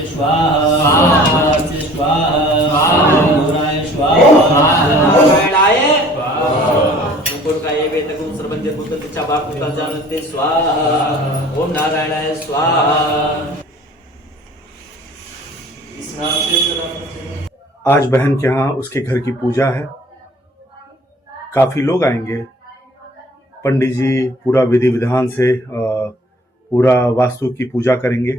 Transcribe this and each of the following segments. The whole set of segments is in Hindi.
स्वाहास्य स्वाहा स्वाहास्य स्वाहा गुराय स्वाहा नारायणाय मुकुटकाय वेदगुण सर्वज्ञ पुत्र चाबाकुता जानते स्वाहा ओम नारायणाय स्वाहा। आज बहन के यहाँ उसके घर की पूजा है, काफ़ी लोग आएंगे। पंडित जी पूरा विधि विधान से पूरा वास्तु की पूजा करेंगे,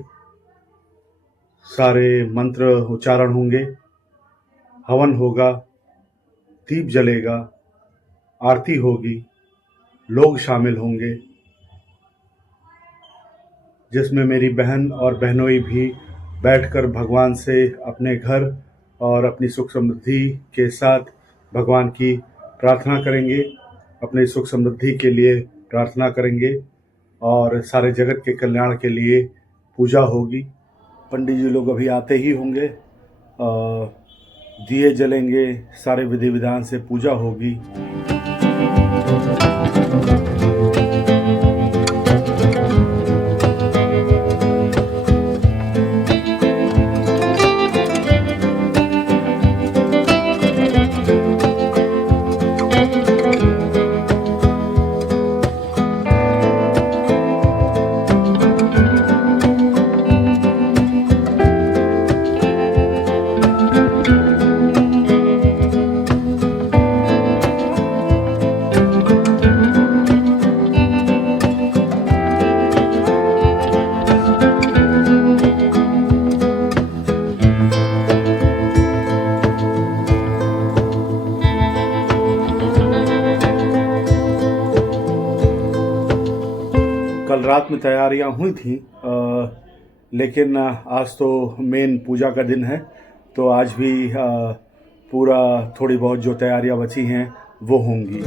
सारे मंत्र उच्चारण होंगे, हवन होगा, दीप जलेगा, आरती होगी, लोग शामिल होंगे, जिसमें मेरी बहन और बहनोई भी बैठकर भगवान से अपने घर और अपनी सुख समृद्धि के साथ भगवान की प्रार्थना करेंगे, अपने सुख समृद्धि के लिए प्रार्थना करेंगे और सारे जगत के कल्याण के लिए पूजा होगी। पंडित जी लोग अभी आते ही होंगे, दिए जलेंगे, सारे विधि विधान से पूजा होगी। कल रात में तैयारियां हुई थी, लेकिन आज तो मेन पूजा का दिन है, तो आज भी पूरा थोड़ी बहुत जो तैयारियां बची हैं वो होंगी।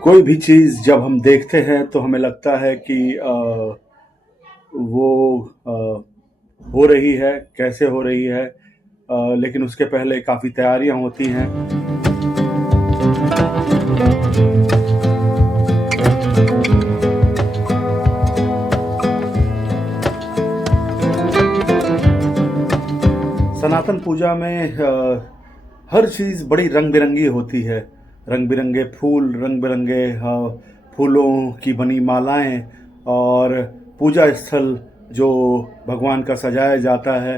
कोई भी चीज़ जब हम देखते हैं तो हमें लगता है कि वो हो रही है, कैसे हो रही है, लेकिन उसके पहले काफ़ी तैयारियां होती हैं। सनातन पूजा में हर चीज़ बड़ी रंग बिरंगी होती है, रंग बिरंगे फूल, रंग बिरंगे फूलों की बनी मालाएं और पूजा स्थल जो भगवान का सजाया जाता है।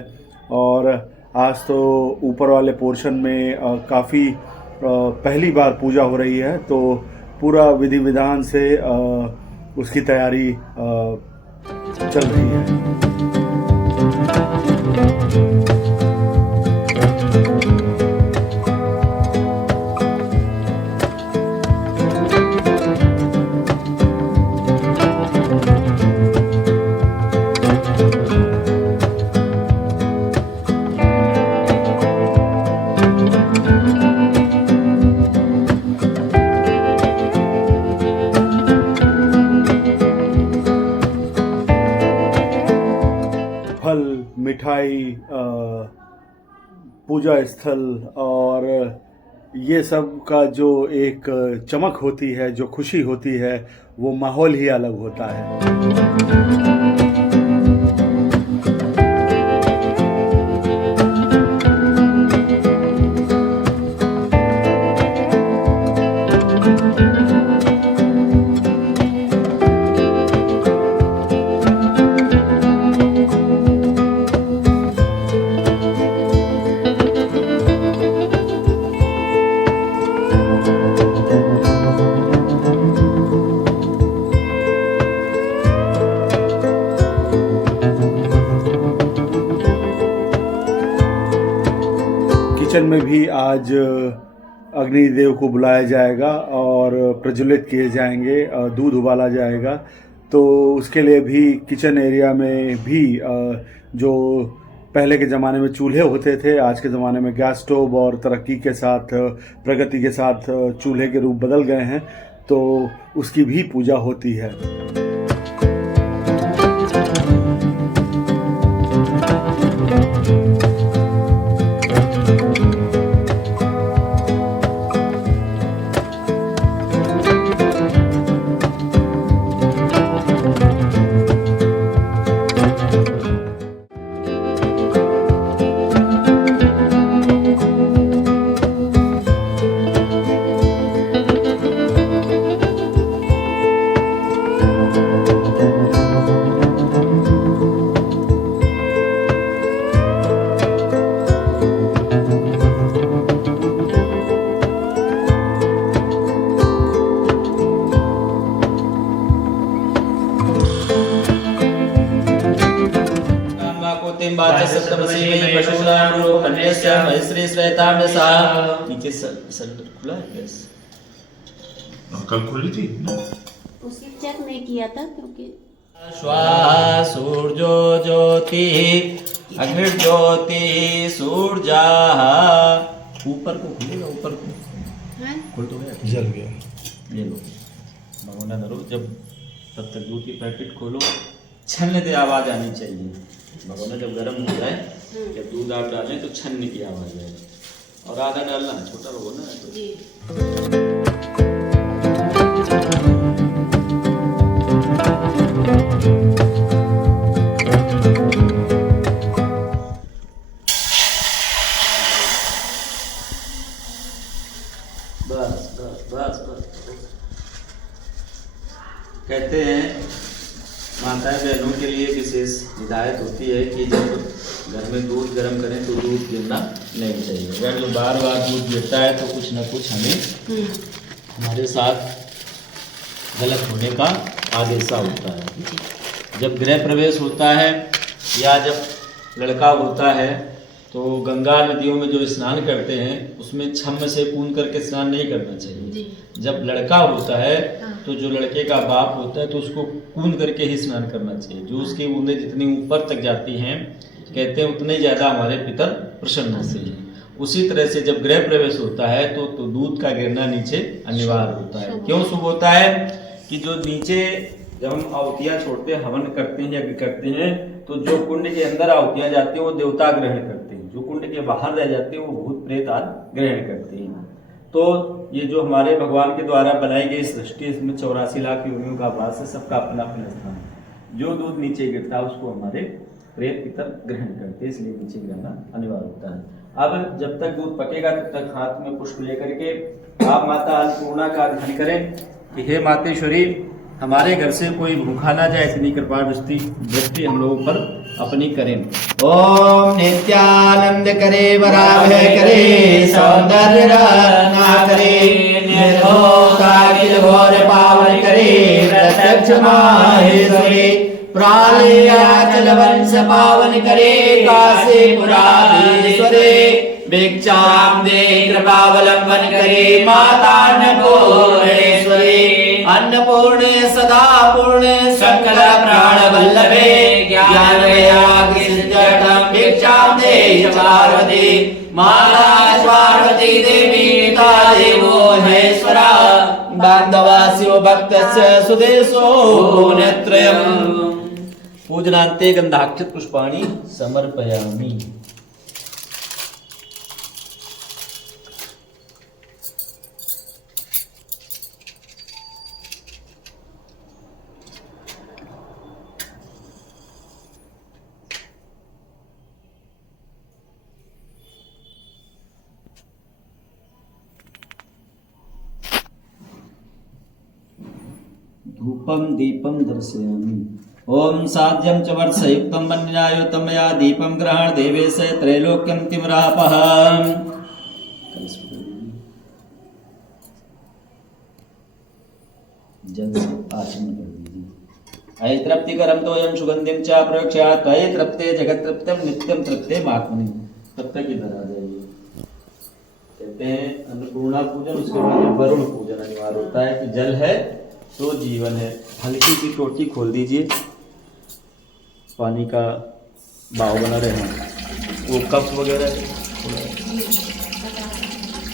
और आज तो ऊपर वाले पोर्शन में काफ़ी पहली बार पूजा हो रही है, तो पूरा विधि विधान से उसकी तैयारी चल रही है। फल, मिठाई, पूजा स्थल और ये सब का जो एक चमक होती है, जो खुशी होती है, वो माहौल ही अलग होता है। किचन में भी आज अग्निदेव को बुलाया जाएगा और प्रज्वलित किए जाएंगे, दूध उबाला जाएगा। तो उसके लिए भी किचन एरिया में भी जो पहले के ज़माने में चूल्हे होते थे, आज के ज़माने में गैस स्टोव और तरक्की के साथ, प्रगति के साथ चूल्हे के रूप बदल गए हैं, तो उसकी भी पूजा होती है। श्री श्वेता में सा नीचे सिलेंडर खुला है गैस कल खोली थी ना? उसी चेक नहीं किया था क्योंकि स्वाहा सूर्यो ज्योति अग्निर्ज्योति सूर्या ऊपर को खुलेगा ऊपर को हैं? खुल तो गया जल गया। ये लो भगवाना धरो जब तब तक दूध की पैकेट खोलो छन्ने से आवाज आनी चाहिए भगवाना जब गर्म हो जाए जब दूध आप डालें तो छन्ने की आवाज आए और आधा डालना है छोटा भगवाना तो जी बस बस बस बस कहते हैं माताएं बहनों के लिए विशेष हिदायत होती है कि जब घर में दूध गर्म करें तो दूध गिरना नहीं चाहिए अगर जो बार बार दूध गिरता है तो कुछ ना कुछ हमें हमारे साथ गलत होने का आदेशा होता है जब गृह प्रवेश होता है या जब लड़का होता है तो गंगा नदियों में जो स्नान करते हैं उसमें छम्म से पून करके स्नान नहीं करना चाहिए जब लड़का होता है तो जो लड़के का बाप होता है तो उसको कून करके ही स्नान करना चाहिए जो उसकी बूंदें जितनी ऊपर तक जाती हैं कहते हैं उतने ज़्यादा हमारे पितर प्रसन्न होते हैं उसी तरह से जब गृह प्रवेश होता है तो दूध का गिरना नीचे अनिवार्य होता है क्यों शुभ होता है कि जो नीचे जब हम आहुतियाँ छोड़ते हैं हवन करते हैं यज्ञ करते हैं तो जो कुंड के अंदर आहुतियाँ जाती हैं वो देवता ग्रहण करते हैं जो कुंड के बाहर रह जाते हैं वो भूत प्रेत आदि ग्रहण करते हैं तो ये जो हमारे भगवान के द्वारा बनाई गई सृष्टि इसमें 84 लाख योनियों का वास है सबका अपना अपना स्थान है जो दूध नीचे गिरता है उसको हमारे प्रेत पितर ग्रहण करते हैं इसलिए नीचे गिरना अनिवार्य होता है अब जब तक दूध पकेगा तब तक हाथ में पुष्प लेकर के आप माता अन्नपूर्णा का ध्यान करें कि हे मातेश्वरी हमारे घर से कोई भूखा ना जाए इतनी कृपा दृष्टि हम लोगों पर अपनी करें ओम नित्यानंद करे वराभय करे सौंदर्य रत्ना करे निर्भोकाखिल घोर पावन करे प्रत्यक्ष माहेश्वरी प्रालयाचल वंश पावन करे काशी पुराधीश्वरे भिक्षाम दे कृपावलंबन करे माता अन्नपूर्णेश्वरी अन्नपूर्णे सदा पूर्णे सकल प्राण वल्लभे ज्ञान वैराग्य सिद्ध्यर्थम भिक्षाम दे पार्वती माता पार्वती देवी पिता देवो महेश्वरा बांधवास्यो भक्तस्य सुदेशो नेत्रयम् पूजनान्ते गन्धाक्षत पुष्पाणि समर्पयामि धूपम दीपम दर्शयामि ओम साध्यम च वर्षयुक्तम वन्यनायुतम मया दीपम ग्रहण देवेश त्रैलोक्यम तिमरापः जल से आचमन कर दीजिए अय तृप्तिकरम तोयम सुगंधिम च प्रयोक्ष्यात् त्वयि तृप्ते जगत तृप्तम नित्यम तृप्ते मात्मनि तब तक इधर आ जाइए कहते हैं अन्नपूर्णा पूजन उसके बाद वरुण पूजन अनिवार्य होता है कि जल है तो जीवन है हल्की सी टोटी खोल दीजिए पानी का बाव बना रहे वो कप वगैरह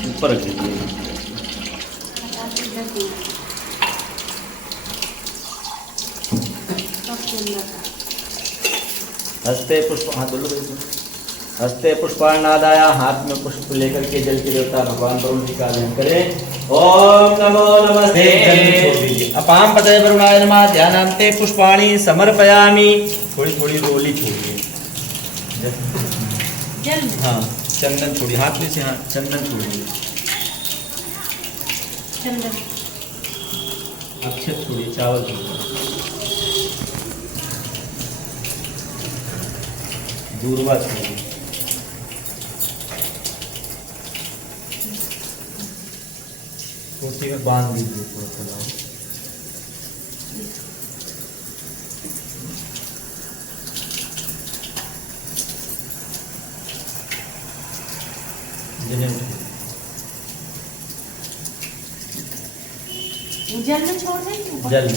ऊपर रख दीजिए हस्ते पुष्प हाथ बोलो हस्ते पुष्पाणादाय हाथ में पुष्प लेकर के जल के देवता भगवान वरुण जी का ध्यान करें ओम नमो नमस्ते अपाम पतये वरुणाय नमः ध्यानान्ते पुष्पाणि समर्पयामि थोड़ी थोड़ी रोली छोड़िए हाँ चंदन छोड़िए हाथ में से हाँ चंदन छोड़िए अक्षत छोड़िए चावल छोड़िए दूरवा छोड़िए कुर्सी में बांध दीजिए थोड़ा सा वो जल में छोड़ देंगे ऊपर? जल में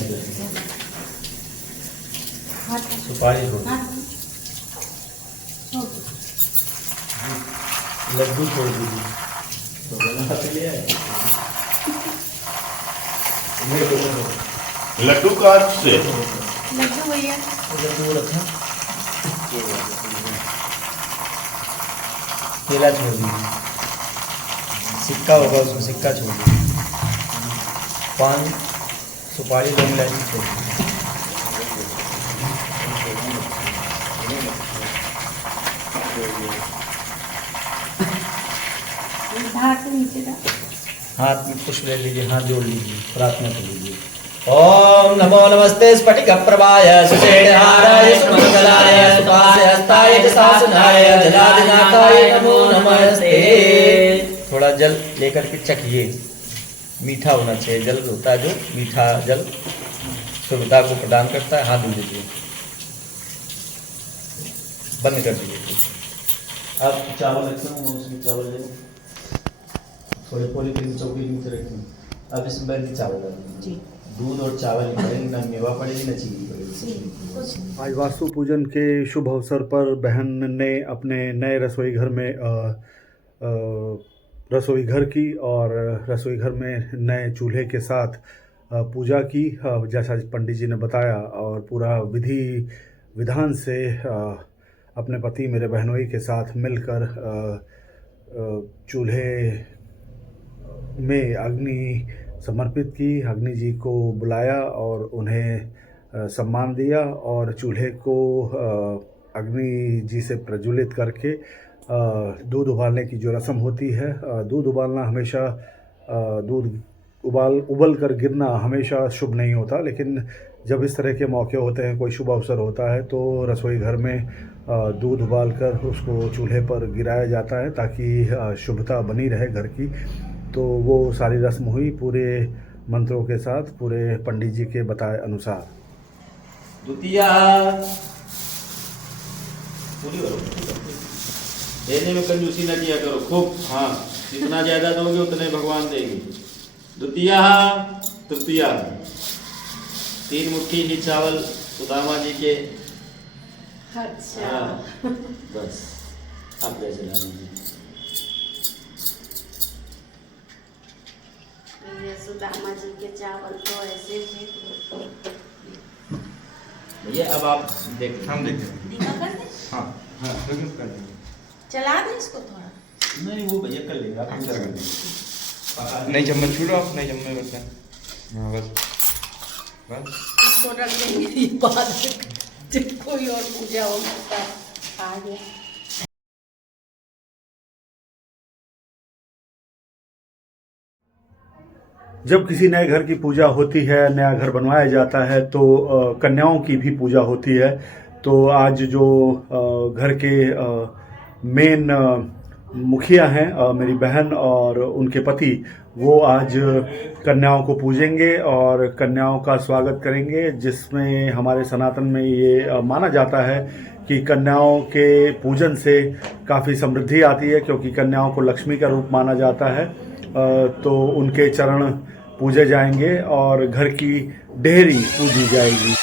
हाथ में सुपारी छोड़ हाथ में छोड़ दो। लड्डू छोड़ दीजिए तो बना के ले आए। लड्डू का हाथ से लड्डू भैया लड्डू रखा केला छोड़ दीजिए, सिक्का होगा उसमें सिक्का छोड़ दीजिए, पान सुपारी लौंग इलायची छोड़ दीजिए। हाथ से नीचे का हाथ में पुष्प ले लीजिए, हाथ जोड़ लीजिए, प्रार्थना कर लीजिए। ओम नमो नमस्ते स्फटिक प्रभाय सुषेणहाराय सुमंगलाय सुपाय हस्ताय शासनाय जलादिनाथाय नमो नमस्ते। थोड़ा जल लेकर के चखिए, मीठा होना चाहिए। जल होता है जो मीठा जल शुद्धता को प्रदान करता है। हाथ धो लीजिए, बंद कर दीजिए। अब चावल रखता हूँ, उसमें चावल ले लो, थोड़े पॉलीथीन चौकी के नीचे रखें। अब इसमें बैठ के चावल डालेंगे जी। दूध और चावल नहीं पड़ेंगे, ना मेवा पड़ेगी ना चीनी पड़ेगी। आज वास्तु पूजन के शुभ अवसर पर बहन ने अपने नए रसोई घर में रसोई घर की और रसोई घर में नए चूल्हे के साथ पूजा की, जैसा पंडित जी ने बताया, और पूरा विधि विधान से अपने पति मेरे बहनोई के साथ मिलकर चूल्हे में अग्नि समर्पित की, अग्नि जी को बुलाया और उन्हें सम्मान दिया, और चूल्हे को अग्नि जी से प्रज्वलित करके दूध उबालने की जो रस्म होती है, दूध उबालना हमेशा दूध उबल कर गिरना हमेशा शुभ नहीं होता, लेकिन जब इस तरह के मौके होते हैं, कोई शुभ अवसर होता है, तो रसोई घर में दूध उबाल कर उसको चूल्हे पर गिराया जाता है ताकि शुभता बनी रहे घर की। तो वो सारी रस्म हुई पूरे मंत्रों के साथ, पूरे पंडित जी के बताए अनुसार। द्वितीया पूरी करो, देने में कंजूसी न किया करो खूब। हाँ, जितना ज्यादा दोगे उतने भगवान देंगे। द्वितीया तृतीया 3 मुट्ठी ही चावल सुदामा जी के। अच्छा। हाँ, बस आप जैसे ला लीजिए। ये सुदामा जी के चावल तो ऐसे थे। भैया अब आप देख, हम देखते धीमा कर दे, हाँ हाँ जरूर कर देंगे। चला दे इसको थोड़ा। नहीं वो भैया कर लेगा, आप अच्छा, कर देंगे। नहीं चम्मच छूटो आप, नहीं चम्मच बस है। हाँ बस बस इसको रख देंगे, ये बाद जब कोई और पूजा हो सकता आ गया। जब किसी नए घर की पूजा होती है, नया घर बनवाया जाता है, तो कन्याओं की भी पूजा होती है। तो आज जो घर के मेन मुखिया हैं, मेरी बहन और उनके पति, वो आज कन्याओं को पूजेंगे और कन्याओं का स्वागत करेंगे, जिसमें हमारे सनातन में ये माना जाता है कि कन्याओं के पूजन से काफ़ी समृद्धि आती है, क्योंकि कन्याओं को लक्ष्मी का रूप माना जाता है। तो उनके चरण पूजे जाएंगे और घर की डेहरी पूजी जाएगी।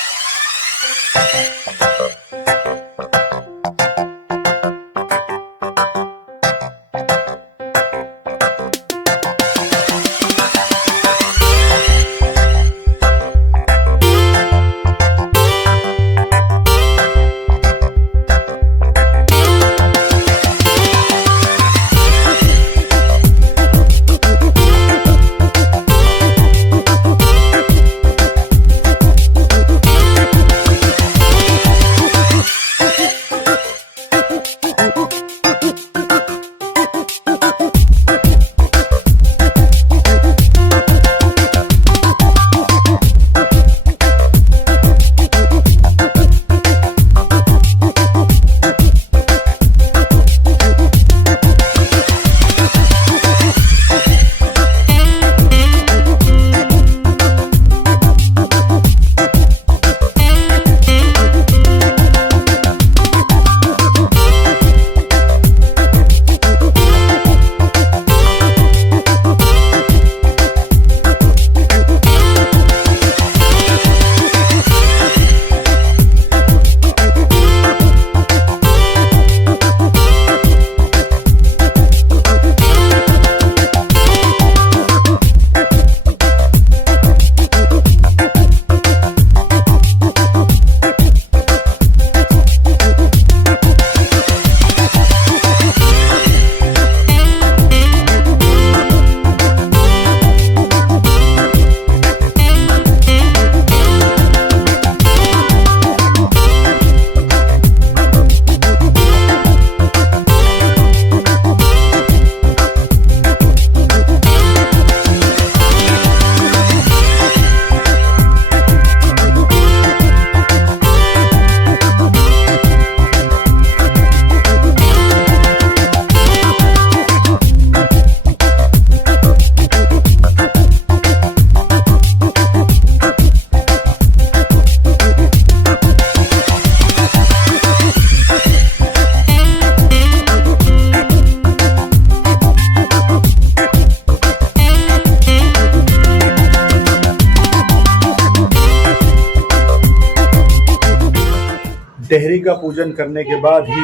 देहरी का पूजन करने के बाद ही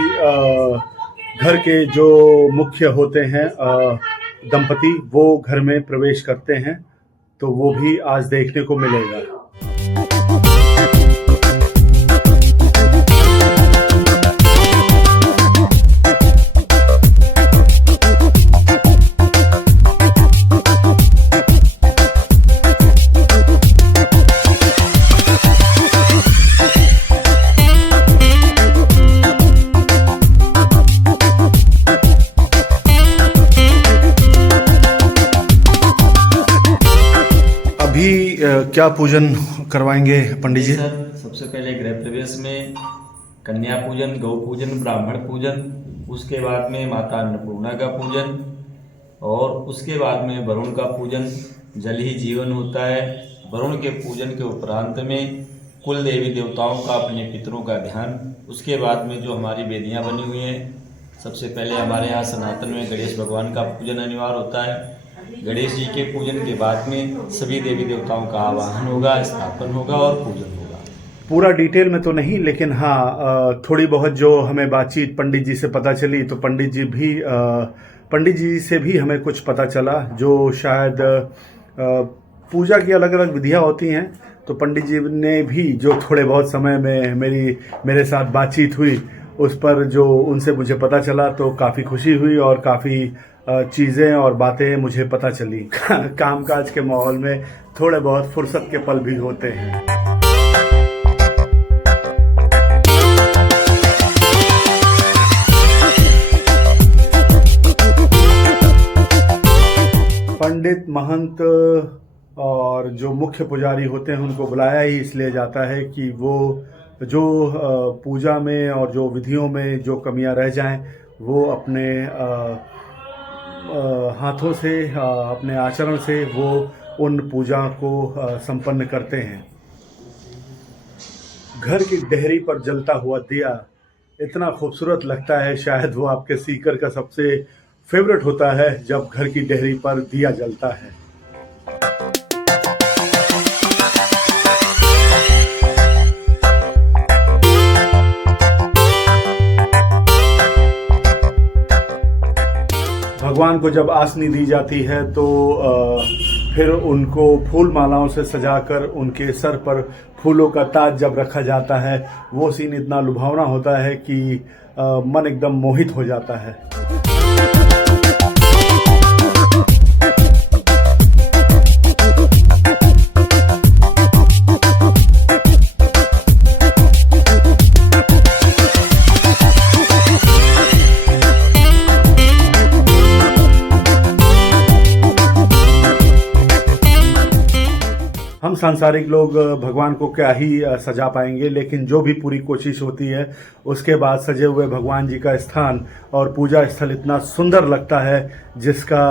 घर के जो मुख्य होते हैं दंपति वो घर में प्रवेश करते हैं, तो वो भी आज देखने को मिलेगा। क्या पूजन करवाएंगे पंडित जी? सर, सबसे पहले गृह प्रवेश में कन्या पूजन, गौ पूजन, ब्राह्मण पूजन, उसके बाद में माता अन्नपूर्णा का पूजन और उसके बाद में वरुण का पूजन। जल ही जीवन होता है। वरुण के पूजन के उपरांत में कुल देवी देवताओं का, अपने पितरों का ध्यान। उसके बाद में जो हमारी वेदियाँ बनी हुई हैं, सबसे पहले हमारे यहाँ सनातन में गणेश भगवान का पूजन अनिवार्य होता है। गणेश जी के पूजन के बाद में सभी देवी देवताओं का आवाहन होगा, स्थापन होगा और पूजन होगा। पूरा डिटेल में तो नहीं, लेकिन हाँ थोड़ी बहुत जो हमें बातचीत पंडित जी से पता चली, तो पंडित जी से भी हमें कुछ पता चला, जो शायद पूजा की अलग अलग विधियाँ होती हैं। तो पंडित जी ने भी जो थोड़े बहुत समय में मेरे साथ बातचीत हुई, उस पर जो उनसे मुझे पता चला तो काफ़ी खुशी हुई और काफ़ी चीज़ें और बातें मुझे पता चली। कामकाज के माहौल में थोड़े बहुत फुर्सत के पल भी होते हैं। पंडित, महंत और जो मुख्य पुजारी होते हैं उनको बुलाया ही इसलिए जाता है कि वो जो पूजा में और जो विधियों में जो कमियां रह जाएं वो अपने हाथों से, अपने आचरण से वो उन पूजा को संपन्न करते हैं। घर की देहरी पर जलता हुआ दिया इतना खूबसूरत लगता है, शायद वो आपके सीकर का सबसे फेवरेट होता है जब घर की देहरी पर दिया जलता है। भगवान को जब आसनी दी जाती है तो फिर उनको फूल मालाओं से सजाकर उनके सर पर फूलों का ताज जब रखा जाता है, वो सीन इतना लुभावना होता है कि मन एकदम मोहित हो जाता है। हम सांसारिक लोग भगवान को क्या ही सजा पाएंगे, लेकिन जो भी पूरी कोशिश होती है उसके बाद सजे हुए भगवान जी का स्थान और पूजा स्थल इतना सुंदर लगता है जिसका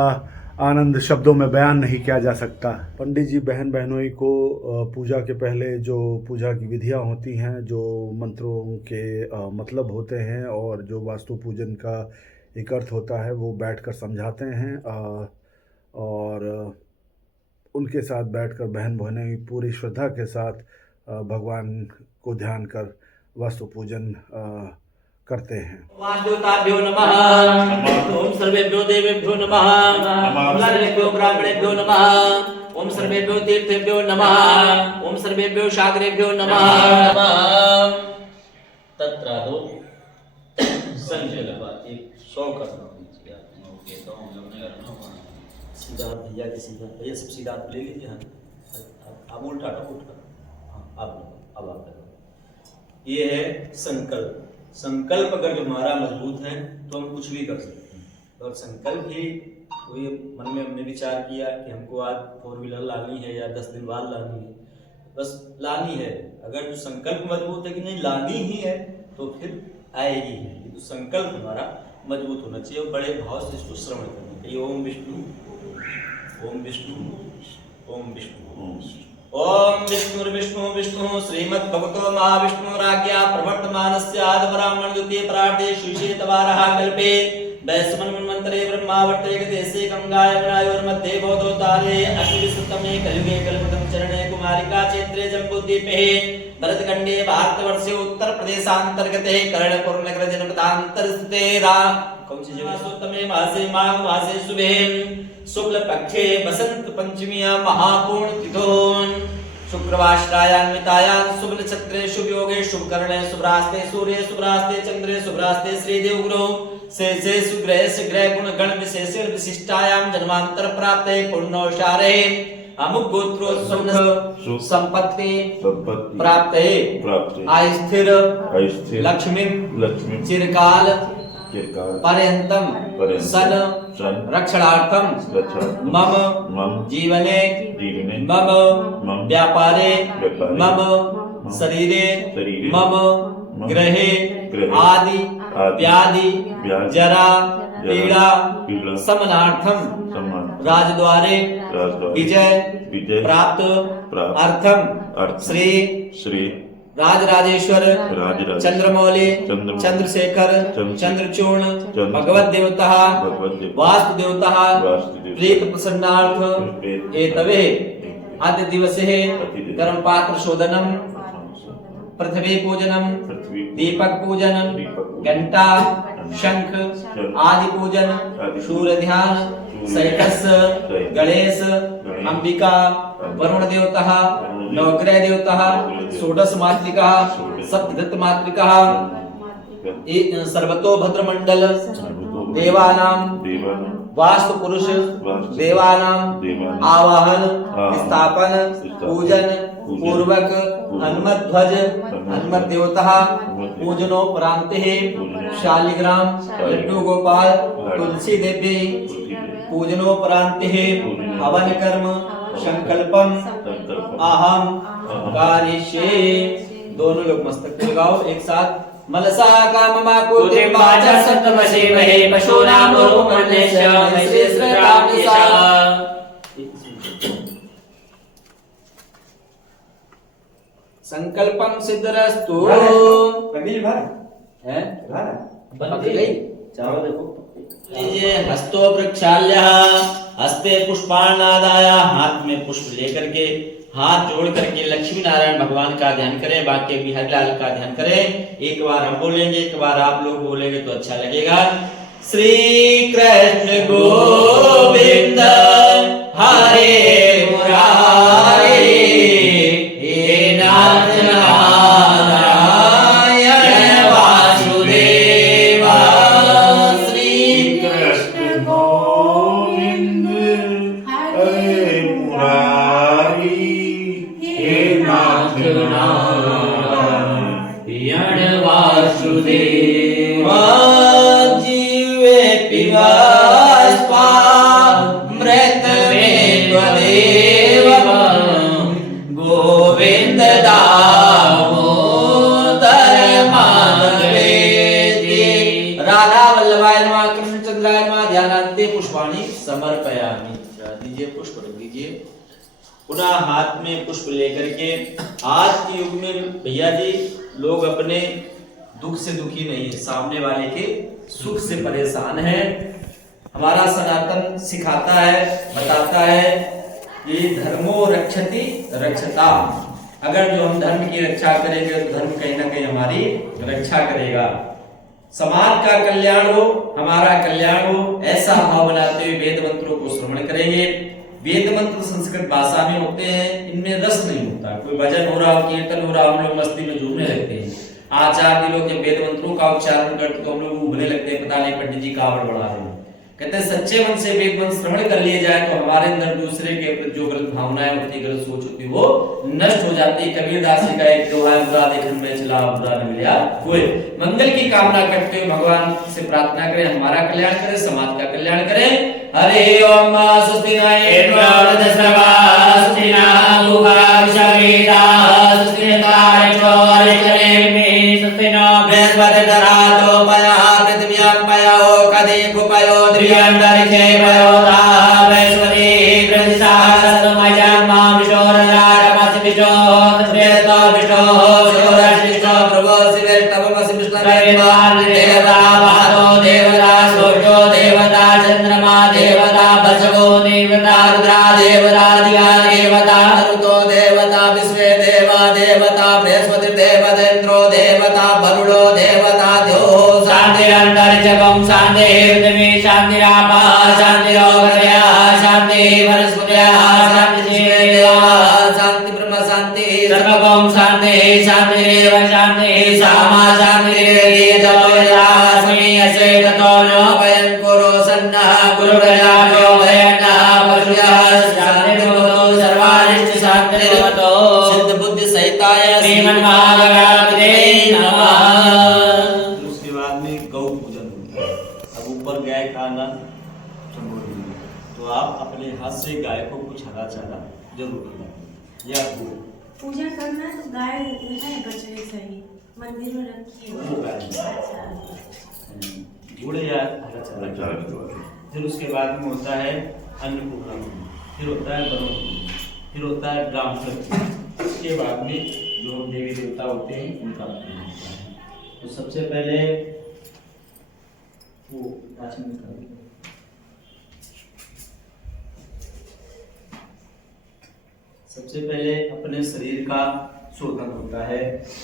आनंद शब्दों में बयान नहीं किया जा सकता। पंडित जी बहन बहनोई को पूजा के पहले जो पूजा की विधियां होती हैं, जो मंत्रों के मतलब होते हैं और जो वास्तु पूजन का एक अर्थ होता है, वो बैठकर समझाते हैं और उनके साथ बैठकर बहन बहनें पूरी श्रद्धा के साथ भगवान को ध्यान कर वास्तु पूजन करते हैं। वासुदेवताभ्यो नमः, ओम सर्वेभ्यो देवेभ्यो नमः, ओम सर्वेभ्यो ब्राह्मणेभ्यो नमः, ओम सर्वेभ्यो तीर्थेभ्यो नमः, ओम सर्वेभ्यो सागरेभ्यो नमः। तत्रादो संचलपा एक 100 करना दीजिए आप। ओके, तो हम लोग ने करना होगा सीधा भैया के सीधा, भैया सब सीधा आप ले लीजिए। हाँ, आप उल्टा उठा, हाँ अब आप करो। ये है संकल्प। संकल्प अगर हमारा मजबूत है तो हम कुछ भी कर सकते हैं। और संकल्प ही कोई मन में हमने विचार किया कि हमको आज 4 व्हीलर लानी है या 10 दिन बाद लानी है, बस लानी है। अगर जो संकल्प मजबूत है कि नहीं लानी ही है तो फिर आएगी है। तो संकल्प हमारा मजबूत होना चाहिए और बड़े भाव से इसको श्रवण करना चाहिए। ओम विष्णु ओम विष्णु ओम विष्णु ओम विष्णु विष्णु श्रीमद्भगवतो महाविष्णुराज्ञा प्रवर्तमानस्य आदि ब्राह्मण द्वितीय परार्धे श्रीशेतवारः कल्पे वैश्वमन्वन्त मन्वन्तरे ब्रह्मावर्ते देशे गंगाय यमुनायोर्मध्ये गोदावरे अश्विसतमे कलियुगे कल्पतम चरणे कुमारिका क्षेत्रे जम्बूद्वीपे भरतखण्डे भारतवर्षे उत्तर प्रदेशांतर्गते कर्णपुर नगर जनपदांतरस्थे कौन सी जगह सुतमे मासे माघ मासे शुभे शुक्ल पक्षे बसंत पंचमीया महापूर्ण तिथोन शुक्रवाश्रायान्वितायां शुभ नक्षत्रे शुभ योगे शुभ करणे शुभरास्ते सूर्य शुभरास्ते चंद्रे शुभरास्ते श्रीदेव गुरु से सुग्रह ग्रह गुण गण विशेष विशिष्टायां जन्मांतर प्राप्ते पुण्योशारे अमुक गोत्रो सुख संपत्ति प्राप्ते आस्थिर लक्ष्मी चिरकाल पर्यंतम सन रक्षणार्थम मम जीवने मम व्यापारे मम शरीरे मम गृहे आदि व्याधि जरा पीड़ा समनार्थम राजद्वारे विजय प्राप्त अर्थम श्री राजराजेश्वर चंद्रमौली चंद्रशेखर चंद्रचूर्ण भगवत देवता वास्तु देवता प्रीत प्रसन्नार्थ एतवे आद्य दिवसे कर्म पात्र शोधनम पृथ्वी पूजनम दीपक पूजन घंटा शंख आदि पूजन सूर्य ध्यान सैकस गणेश अंबिका वरुण देवता नवग्रह देवता षोडश मातृका सप्तदत्त मातृका सर्वतोभद्र मंडल देवानां वास्तु पुरुष देवानां आवाहन स्थापन पूजन पूर्वक हनुमत ध्वज हनुमत देवता पूजनोपरांते शालिग्राम लड्डू गोपाल तुलसी देवी पूजनोपरांते हवन कर्म संकल्पम अहम कारिष्ये। दोनों लोग मस्तक पे लगाओ एक साथ। मनसा काममा कुते वाचा सप्तमसेवहे पशूनां रोमण्यस्य मैश्रेष्ठकामनिसा। संकल्पम सिद्धरस्तु। पंडित भर है बंद गई चारों देखो। लीजिए हस्तो वृक्षाल्यः हस्ते पुष्पाणादाय हाथ में पुष्प लेकर के हाथ जोड़ करके लक्ष्मी नारायण भगवान का ध्यान करें। बाकी बिहारी लाल का ध्यान करें। एक बार हम बोलेंगे एक बार आप लोग बोलेंगे तो अच्छा लगेगा। श्री कृष्ण गोविंद हरे मुरारे हे नाथ पुष्पाणि समर्पयामि। दीजिए पुष्प रख दीजिए। पुनः हाथ में पुष्प लेकर के आज के युग में भैया जी लोग अपने दुख से दुखी नहीं है, सामने वाले के सुख से परेशान है। हमारा सनातन सिखाता है बताता है कि धर्मो रक्षति रक्षता। अगर जो हम धर्म की रक्षा करेंगे तो धर्म कहीं ना कहीं हमारी रक्षा करेगा। समाज का कल्याण हो हमारा कल्याण हो ऐसा भाव बनाते हुए वेद मंत्रों को श्रवण करेंगे। वेद मंत्र संस्कृत भाषा में होते हैं, इनमें रस नहीं होता। कोई भजन हो रहा हो कीर्तन हो रहा हो हम लोग मस्ती में झूमने लगते हैं। आचार्य लोग जब वेद मंत्रों का उच्चारण करते तो हम लोग उभरने लगते हैं, पता नहीं पंडित जी कावड़ बढ़ा रहे हैं। कहते हैं सच्चे मन से वेद मंत्र श्रवण कर लिए जाए तो हमारे अंदर दूसरे के प्रति जो गलत भावनाएं होती है गलत सोच होती है वो नष्ट हो जाती है। कबीरदास जी का एक दोहा है, बुरा देखन में चला बुरा न मिला कोई। मंगल की कामना करते हुए भगवान से प्रार्थना करें हमारा कल्याण करें समाज का कल्याण करें। हरे ओम स्वस्तिनाय इंद्रवृद्धश्रवा स्वस्तिना मुखाक्षवेदा स्वस्तिनाय चोरचरेमि स्वस्तिना बृहस्पतिर्दधातु पयः पृथिव्यां पयो कदे कुपयो द्रियंडरिचे पयो वैश्वरी गृहसाहस्रमयं विशोरराजमसिविशो श्रेयतो विशो शिवराशिष्टो प्रभो शिवेष्टवमसि विष्णवे देवता भातो देवता सोषो देवता देवता पशवो देवता रुद्रा देवता दिया देवता ऋतो देवता विश्वे देवा देवता बृहस्पति देवता इंद्रो देवता वरुणो देवता द्यो शांतिरंतरिक्षकं शांतिर्पृथिवी शांतिरापः शांतिरोगरया शांति वनस्पतयः शांतिदेवा शांति ब्रह्म शांति सर्वं शांति शांतिरेव शांति सामा शांतिरेदीतोयदास्मि अस्य ततो न वयं कुरु सन्नः गुरुप्रजाभ्यो भयन्नः पशुयः शान्तिर्भवतु सर्वारिष्ट शान्तिर्भवतु सिद्ध बुद्धि सहिताय श्रीमन्महागणाधिपतये नमः। उसके बाद में गौ पूजन होता है। अब ऊपर गाय का आना संबोधन है। तो आप अपने हाथ से गाय को कुछ हरा चारा जरूर खिलाएं या गुड़। पूजा करना है तो गाय है बछड़े सही मंदिर में रखी है। वो गाय अच्छा गुड़ या हरा चारा। फिर उसके बाद में होता है अन्नपूर्णा, फिर होता है वरुण, फिर होता है ब्राह्मण। उसके बाद में जो देवी देवता होते हैं उनका पूजन होता है। तो सबसे पहले वो आचमन करें। सबसे पहले अपने शरीर का शोधन होता है,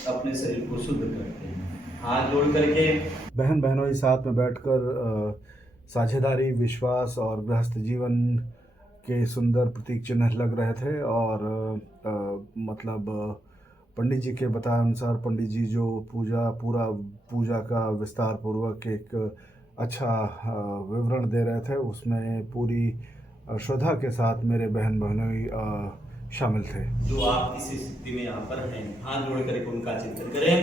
अपने शरीर को शुद्ध करते हैं हाथ जोड़ करके। बहन बहनों के साथ में बैठकर साझेदारी, विश्वास और गृहस्थ जीवन के सुंदर प्रतीक चिन्ह लग रहे थे। और मतलब पंडित जी के बताए अनुसार पंडित जी जो पूजा का विस्तार पूर्वक एक अच्छा विवरण दे रहे थे, उसमें पूरी श्रद्धा के साथ मेरे बहन बहनों शामिल थे। जो आप इस स्थिति में यहाँ पर हैं, हाथ जोड़ करके उनका चिंतन करें।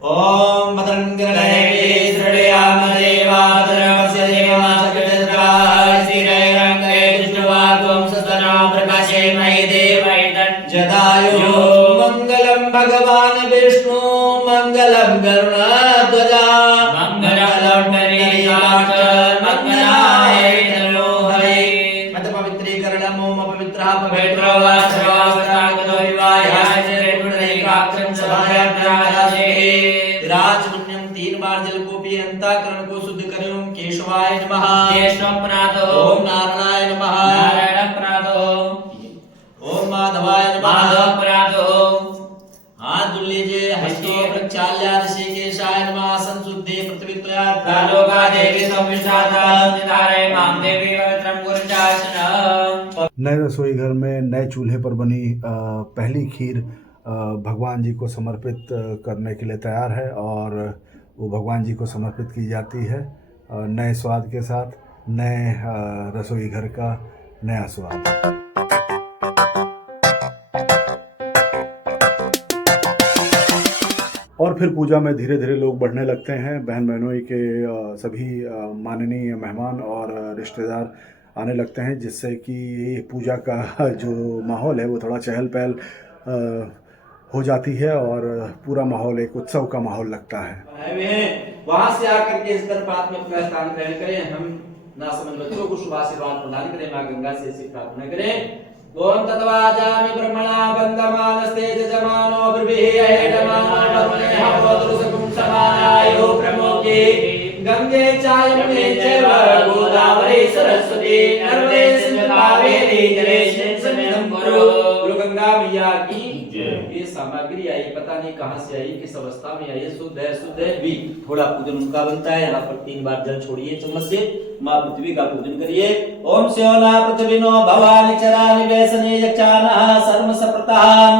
ओम भद्रं गणपते श्रेयाम देवा भद्रस्य देवा सकलत्राय श्रीरंगे कृष्णवागं सतना प्रकाशे महि देवैतन जदायो मंगलम भगवान विष्णु मंगलम गरुड़ध्वजा मंगलम गणेशाच मंगलाय तनोहरे मत पवित्रीकरणम ओम पवित्रः पवित्रो वा सर्वास्त्रागतो विवाहाय श्रीपुण्डरीकाक्षं सभायां राजमन्यम 3 बार जल को पी अंतःकरण को शुद्ध करें। ओम केशवाय नमः केशवप्रातो ओम नारायणाय नमः नारायणप्रातो ओम माधवाय नमः माधवप्रातो। हाथ धुल लीजिए। हस्तो प्रक्षाल्यादिशेकेशाय नमः संशुद्धि पृथ्वीत्वया कालोका देवी संविष्टातां निधारय मां देवी पवित्रं गुरुचासनम्। नए रसोई घर में नए चूल्हे पर बनी पहली खीर भगवान जी को समर्पित करने के लिए तैयार है और वो भगवान जी को समर्पित की जाती है नए स्वाद के साथ, नए रसोई घर का नया स्वाद। और फिर पूजा में धीरे धीरे लोग बढ़ने लगते हैं। बहन बहनों के सभी माननीय मेहमान और रिश्तेदार आने लगते हैं, जिससे कि पूजा का जो माहौल है वो थोड़ा चहल पहल हो जाती है और पूरा माहौल एक उत्सव का माहौल लगता है। वहां से आकर के इस तरफ में अपना स्थान ग्रहण करें। हम ना समझ बच्चों को शुभ आशीर्वाद प्रदान करें। मां गंगा से ऐसी प्रार्थना करें। ओम तत्वाजामि ब्रह्मणा वंदमानस्ते जमानो ब्रह्मेयेतमानो वरुणेहवतुसकुं समानायो प्रमोके गंगे चायमुने चैव गोदावरी सरस्वती नर्मदे सिंधु कावेरी जलेस्मिन् सन्निधिं कुरु। गुरु गंगा मैया की ये सामग्री आई, पता नहीं कहां से आई, किस अवस्था में आई, शुद्ध है भी। थोड़ा पूजन उनका बनता है। यहाँ पर 3 बार जल छोड़िए चम्मच से, माँ पृथ्वी का पूजन करिए। ओम स्योना पृथ्वीनो भवानि चरानि वैसने यक्षानः सर्व सप्रतां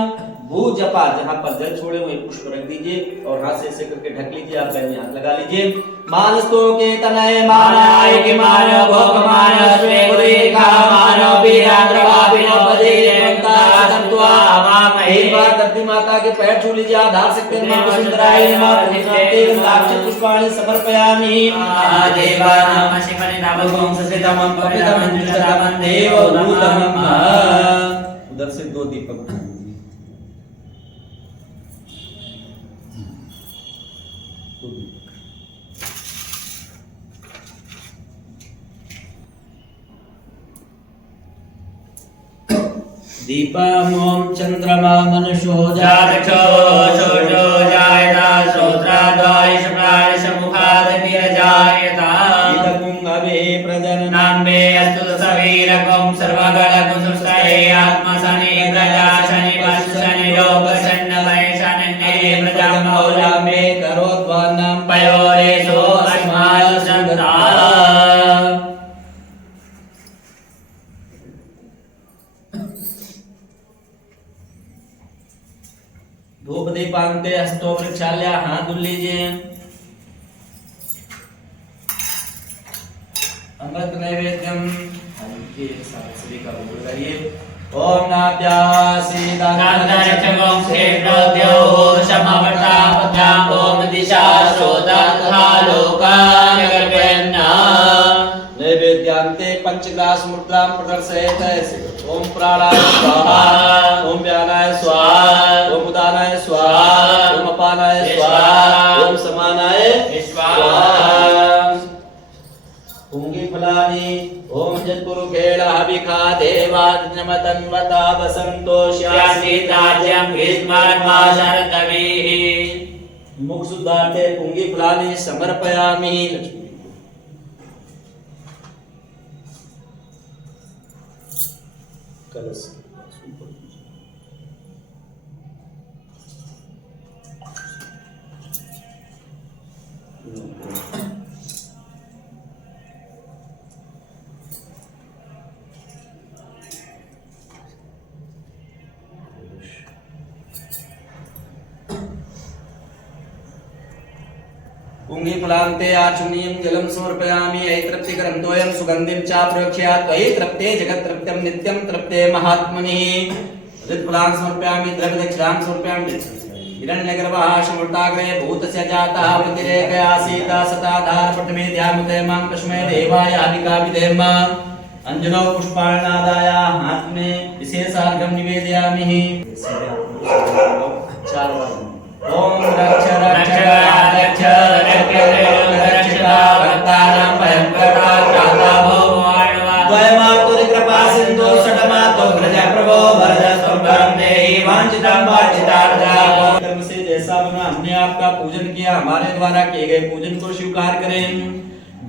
भू जपा। जहाँ पर जल छोड़े वही पुष्प रख दीजिए और हाथ से ऐसे करके ढक लीजिए। आप पहले हाथ लगा लीजिए। मानस्तो के तनय मानाय के मानो भोग मानो स्वे गुरेखा मानो वीराद्रवा विनो पदे देवता तत्वा मामहे। एक बार धरती माता के पैर छू लीजिए। आप धार सकते हैं। नमः सुंदराय नमः पुष्पाणि साक्षी पुष्पाणि समर्पयामि। देवा नमः शिवने नामं ससितमं पवित्रमं जुष्टमं देवभूतमं। उधर से 2 दीपक दीपमों चंद्रमा मनुष्यो जातक्षो शोषो जायता श्रोत्राद्वारिश प्राणिश मुखाद विरजायता इदपुं अभे प्रजननाम्बे अस्तु सवीरकं सर्वगणकुं सुष्टये आत्मशनि प्रजाशनि पशुशनि लोकशन्नवैशनि प्रजामौलामे करोद्वान्नं पयोरेषु अस्मासु सन्ता धूप दीपांते हस्तो प्रक्षाल्य हाथ धुल लीजिए। अमृत नैवेद्यम हल्के साथ श्री का बोल करिए। ओम नाभ्यासी दानरक्षकं क्षेत्रद्यो समवर्तापद्याम् ओम दिशा शोधत्था लोकान् गर्भेन्न नैवेद्यांते पंचग्रास मुद्रां प्रदर्शयेत्। ओम प्राणाय स्वाहा ओम व्यानाय स्वाहा ओम उदानाय स्वाहा ओम अपानाय स्वाहा ओम समानाय स्वाहा। पुंगी फलानि ओम जत्पुरु खेला हविखा देवाज्ञमतन्वता वसंतोष्यासि राज्यं ग्रीष्मर्मा शरदभिः। मुख शुद्धार्थे पुंगी फलानि समर्पयामि। कलश पुंगी फलान्ते आचमनीयं जलं समर्पयामि। ऐतृप्तिकरं तोयं सुगन्धिं च प्रोक्ष्यात् ऐतृप्ते जगत्तृप्त्यं नित्यं तृप्ते महात्मनि। ऋतफलान् समर्पयामि द्रव्यदक्षिणां समर्पयामि। हिरण्यगर्भः समृताग्रे भूतस्य जातः प्रतिरेकयासीत सताधार प्रथमे ध्यामुते मां कस्मै देवाय हविका विधेम। अंजनो पुष्पाणादाय हाथ में विशेषार्घ्यं निवेदयामि। चार बार ओम रक्ष रक्ष रक्ष रक्षता भक्तानां भयंकरा त्राता भवमानवा द्वयमातुर कृपा सिंधु षटमातो प्रजा प्रभो वरदस्तं वरं देहि वांछितं वांछितार्थं। कर्म से जैसा बना हमने आपका पूजन किया, हमारे द्वारा किए गए पूजन को स्वीकार करें।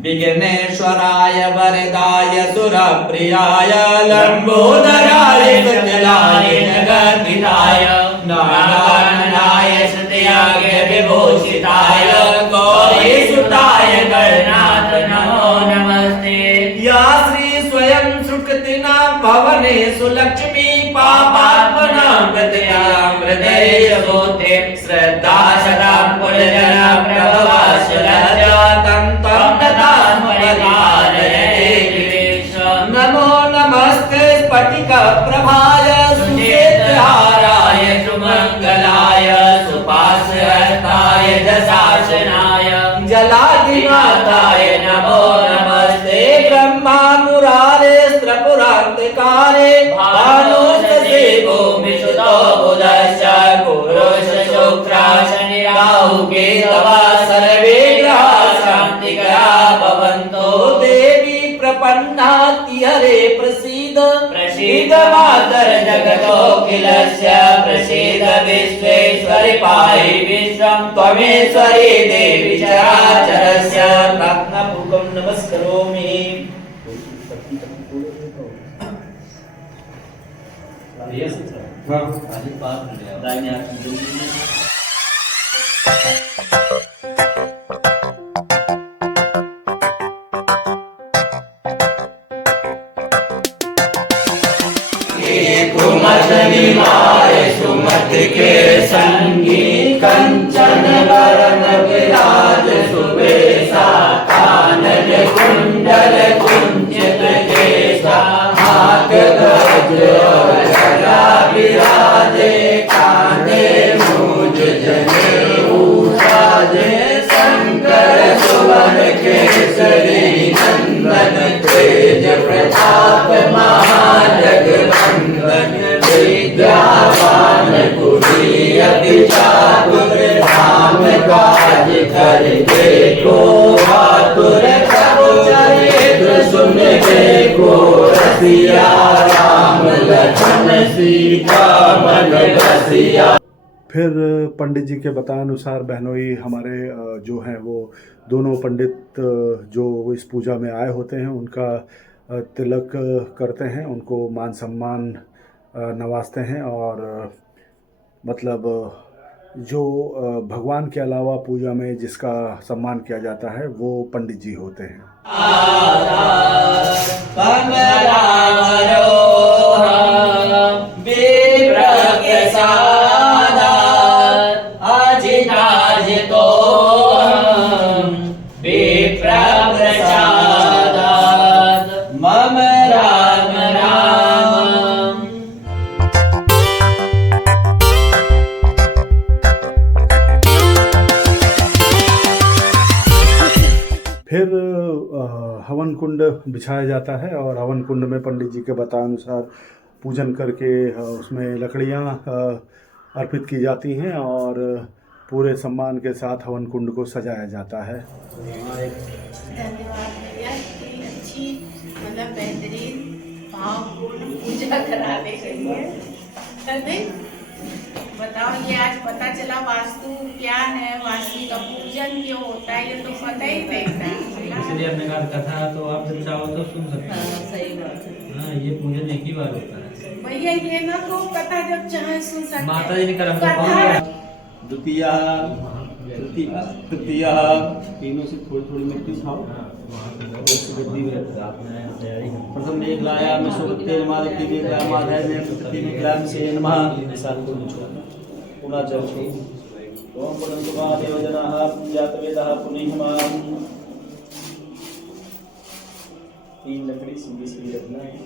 विघ्नेश्वराय वरदाय सुरप्रियाय लंबोदराय सत्यलाय जगद्धिताय नारायणाय सत्यागे विभूषिताय गौरीसुताय गणनाथ नमो नमस्ते। या श्री स्वयं सुकृतिना भवनेषु लक्ष्मी पापात्मनां गतयां हृदये सोते श्रद्धा सदा पुरजना प्रभवासुरजा तं नतां परिधारयते विवेश। नमो नमस्ते स्फटिक प्रभाय सुचेतहाराय सुमंगलाय सुपाशहस्ताय दशासनाय जलाधिनाथाय नमो नमस्ते। ब्रह्मा मुरारे स्त्रपुरांतकारे भानुस्तसे भूमिसुतो बुधश्च गुरुश्च शुक्राशनि राहु केतवः सर्वे ग्रहाः शान्तिकरा भवन्तु। देवी प्रपन्नाति हरे प्रसीद प्रसीद मातर जगतोऽखिलस्य प्रसीद विश्वेश्वरि पाहि विश्वं त्वमेश्वरी देवी चराचरस्य। प्रार्थनापूर्वकं नमस्करोमि। दाहिने हाथ में सुमत के संगी कंचन वरण विराज सुबेसा कानन कुंडल कुंचित केसा हाथ गज गदा विराजे काने मूज जनेऊ साजे शंकर सुवन केसरी नंदन तेज प्रताप महाजगवंदन विद्यावान गुणी अति चातुर धाम काज कर देखो आतुर प्रभु चरित्र सुन देखो रसिया राम लखन सीता मन बसिया। फिर पंडित जी के बताए अनुसार बहनोई हमारे जो हैं वो दोनों पंडित जो इस पूजा में आए होते हैं उनका तिलक करते हैं, उनको मान सम्मान नवाजते हैं। और मतलब जो भगवान के अलावा पूजा में जिसका सम्मान किया जाता है वो पंडित जी होते हैं। फिर हवन कुंड बिछाया जाता है और हवन कुंड में पंडित जी के बतानुसार पूजन करके उसमें लकड़ियाँ अर्पित की जाती हैं और पूरे सम्मान के साथ हवन कुंड को सजाया जाता है। धन्यवाद भैया, इतनी अच्छी मतलब बेहतरीन भावपूर्ण पूजा कराने के लिए। नहीं बताओ, ये आज पता चला वास्तु क्या है, वास्तु का पूजन क्यों होता है, ये तो पता ही नहीं था। इसलिए हमने कहा कथा तो आप जब चाहो तो सुन सकते हैं। सही बात है। हाँ, ये पूजन एक ही बार होता है। भैया ये ना तो कथा जब चाहे सुन सकते हैं। माता जी ने कर्म को कथा द्वितीय तृतीय तीनों से थोड़ी थोड़ी मिट्टी खाओ। प्रथम मेघ लाया में सुगत्ते नमः, द्वितीय मेघ लाया माधाय में तृतीय मेघ लाया से नमः। साल को पुनः जल ओम परंतु देवजनाः जातवेदः पुनः तीन लकड़ी सीधी सीधी रखना है।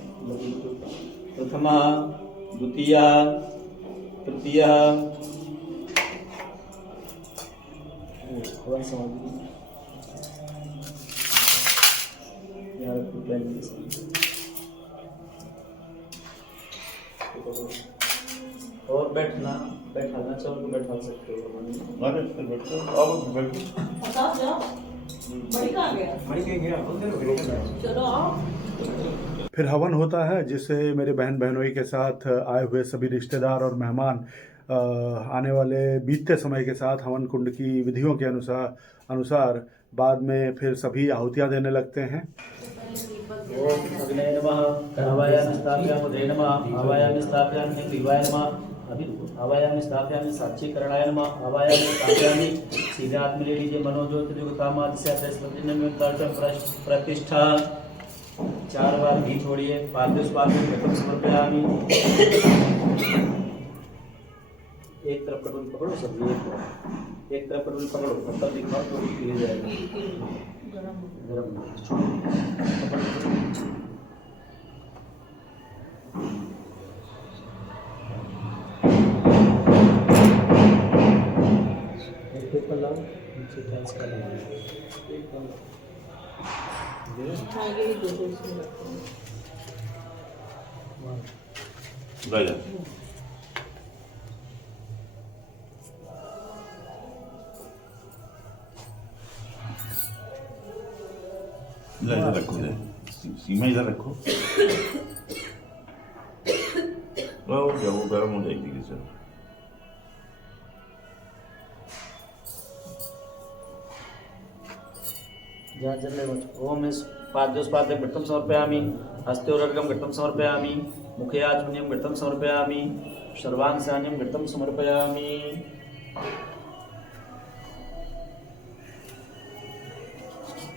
प्रथम द्वितीय तृतीय हवन सामग्री और बैठाना चाहो तो बैठा सकते हो। बताओ जाओ, बड़ी कहाँ गया? चलो आओ। फिर हवन होता है जिससे मेरे बहन बहनोई के साथ आए हुए सभी रिश्तेदार और मेहमान आने वाले बीतते समय के साथ हवन कुंड की विधियों के अनुसार बाद में फिर सभी आहुतियाँ देने लगते हैं। ओम अग्ने नमः, आवायामि स्थापयामि उदरे नमः, आवायामि स्थापयामि ग्रीवाय नमः, अभी आवायामि स्थापयामि साक्षीकरणाय नमः, आवायामि स्थापयामि सीधे हाथ में ले लीजिए मनोज्योति जुगतामादि से प्रतिष्ठा। 4 बार घी छोड़िए। पाद्योस्पाद्य प्रथम समर्पयामि। एक तरफ कटोरी पकड़ो सब, एक तरफ कटोरी पकड़ो, तब दिखाओ तो गिर जाएगा। गरम एक पेपर लाओ, नीचे टाइल्स का आगे ही दो इसमें रखो। इधर रखो, सीमा इधर रखो। वो गर्म हो जाएगी सर। जहाँ जल ओम पाद्योस्पाद्यं घृतं समर्पयामि, हस्तयोरर्घ्यं घृतं समर्पयामि, मुखे आचमनीयं घृतं समर्पयामि, सर्वांगसान्यं घृतं समर्पयामि।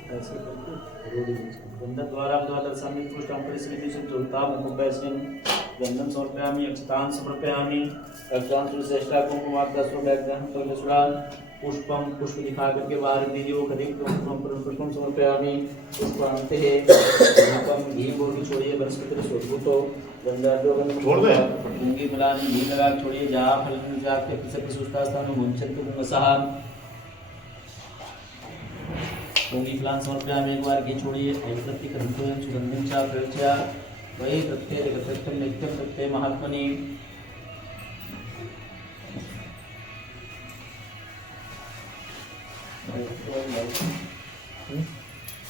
ऐसे करके गंधद्वारा द्वादशानि पुष्टां परिस्मिति सुतां मुकुम्भस्मिन् गन्धं समर्पयामि, अक्षतां समर्पयामि, अक्षतां तुलसेष्टा कुंकुमार्घ्यस्वभ्यग्रहं तुलसुरान् पुष्पम पुष्प दिखा करके बाहर दीजिए। खदीप पुष्पम समर्पयामि। पुष्पांते धूपम घी गोली छोड़िए। वनस्पति स्वरूपो छोड़ दे। गंगी मिलान घी लगा छोड़िए। जहाँ फल जाके किसी सुस्ता स्थान में मुंचन तुम सहा गंगी फलान समर्पयामि। एक बार घी छोड़िए। ऐत्रत्ति करंतोयं सुगंधिं चा प्रयोज्य वही प्रत्यय जगत्यं नित्यं प्रत्यय महात्मनि।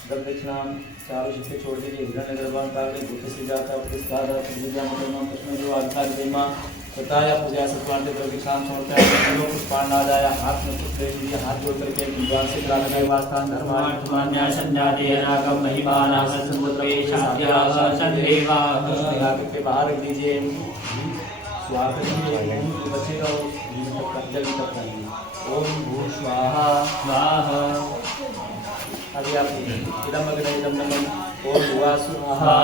दक्षिणां चारों शिष्य छोड़ दीजिए। हिरण्य गर्भान काले भूत से जाता प्रतिष्ठा प्रतिज्ञा मंडलम कृष्ण जो आधार देमा बताया पूजा सत्वार्थ द्रव्य शाम समर्पया तीनों पुष्पांडादाय हाथ में पुष्प ले लीजिए हाथ जोड़ करके भगवान से ग्राम गए वास्तान धर्मान्या संजाते रागम महिमाना समुद्रेशाद्या संदेवा लगा करके बाहर रख दीजिए स्वाहा करिए बचेगा जल तक करिए ओम भू स्वाहा स्वाहा अभी आप इदम अग्नि इदम नमः ओम भुवा स्वाहा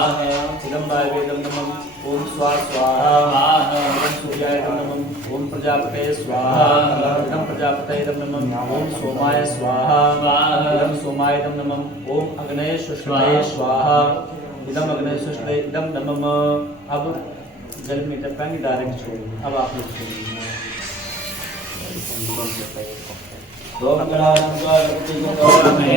इदम वायवे इदम नमः ओम स्वाहा स्वाहा ओम सूर्याय इदम नमः ओम प्रजापते स्वाहा इदम प्रजापते इदम नमः ओम सोमाय स्वाहा इदम सोमाय इदम नमः ओम अग्नये सुष्मये स्वाहा इदम अग्नये सुष्मये इदम नमः। अब जल में टपकाएंगे डायरेक्ट छोड़िए। अब आप लोग छोड़िए। ओम गणानां गणपति को गवामहे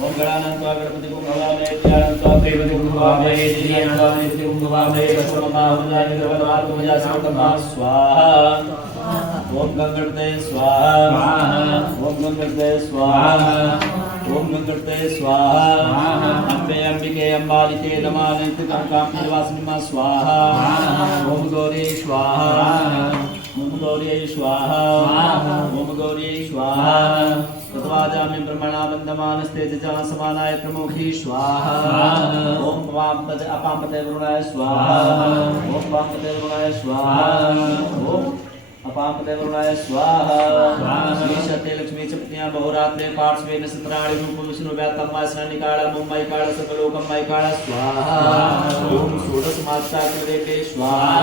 ओम गणानां गणपति को गवामहे ध्यानां प्रेमति को गवामहे ध्यानां नित्य को गवामहे वसवमाहुजानि द्रवनात् मजासंतमा स्वाहा ओम गंगणते स्वाहा ओम गंगणते स्वाहा ओम गंगणते स्वाहा अम्बे अंबिके अंबालिके नमानित्य काम निवासिनी स्वाहा ओम गौरी स्वाहा ओम गौरी स्वाहा ओम गौरी स्वाहा तत्वाजामि ब्रह्मणा वन्दमानस्ते जजा समानाय प्रमुखी स्वाहा ओम वामपदे अपामपदे वरुणाय स्वाहा ओम वामपदे वरुणाय स्वाहा ओम अपामपदे वरुणाय स्वाहा श्रीशते लक्ष्मी चपत्न्या बहुरात्रे पार्श्वे नक्षत्राणि रूप विष्णु व्यातम्मा स्नानिकाळ मुम्मै काळ सकलोकं मै काळ स्वाहा ओम षोडश मात्रा कृते स्वाहा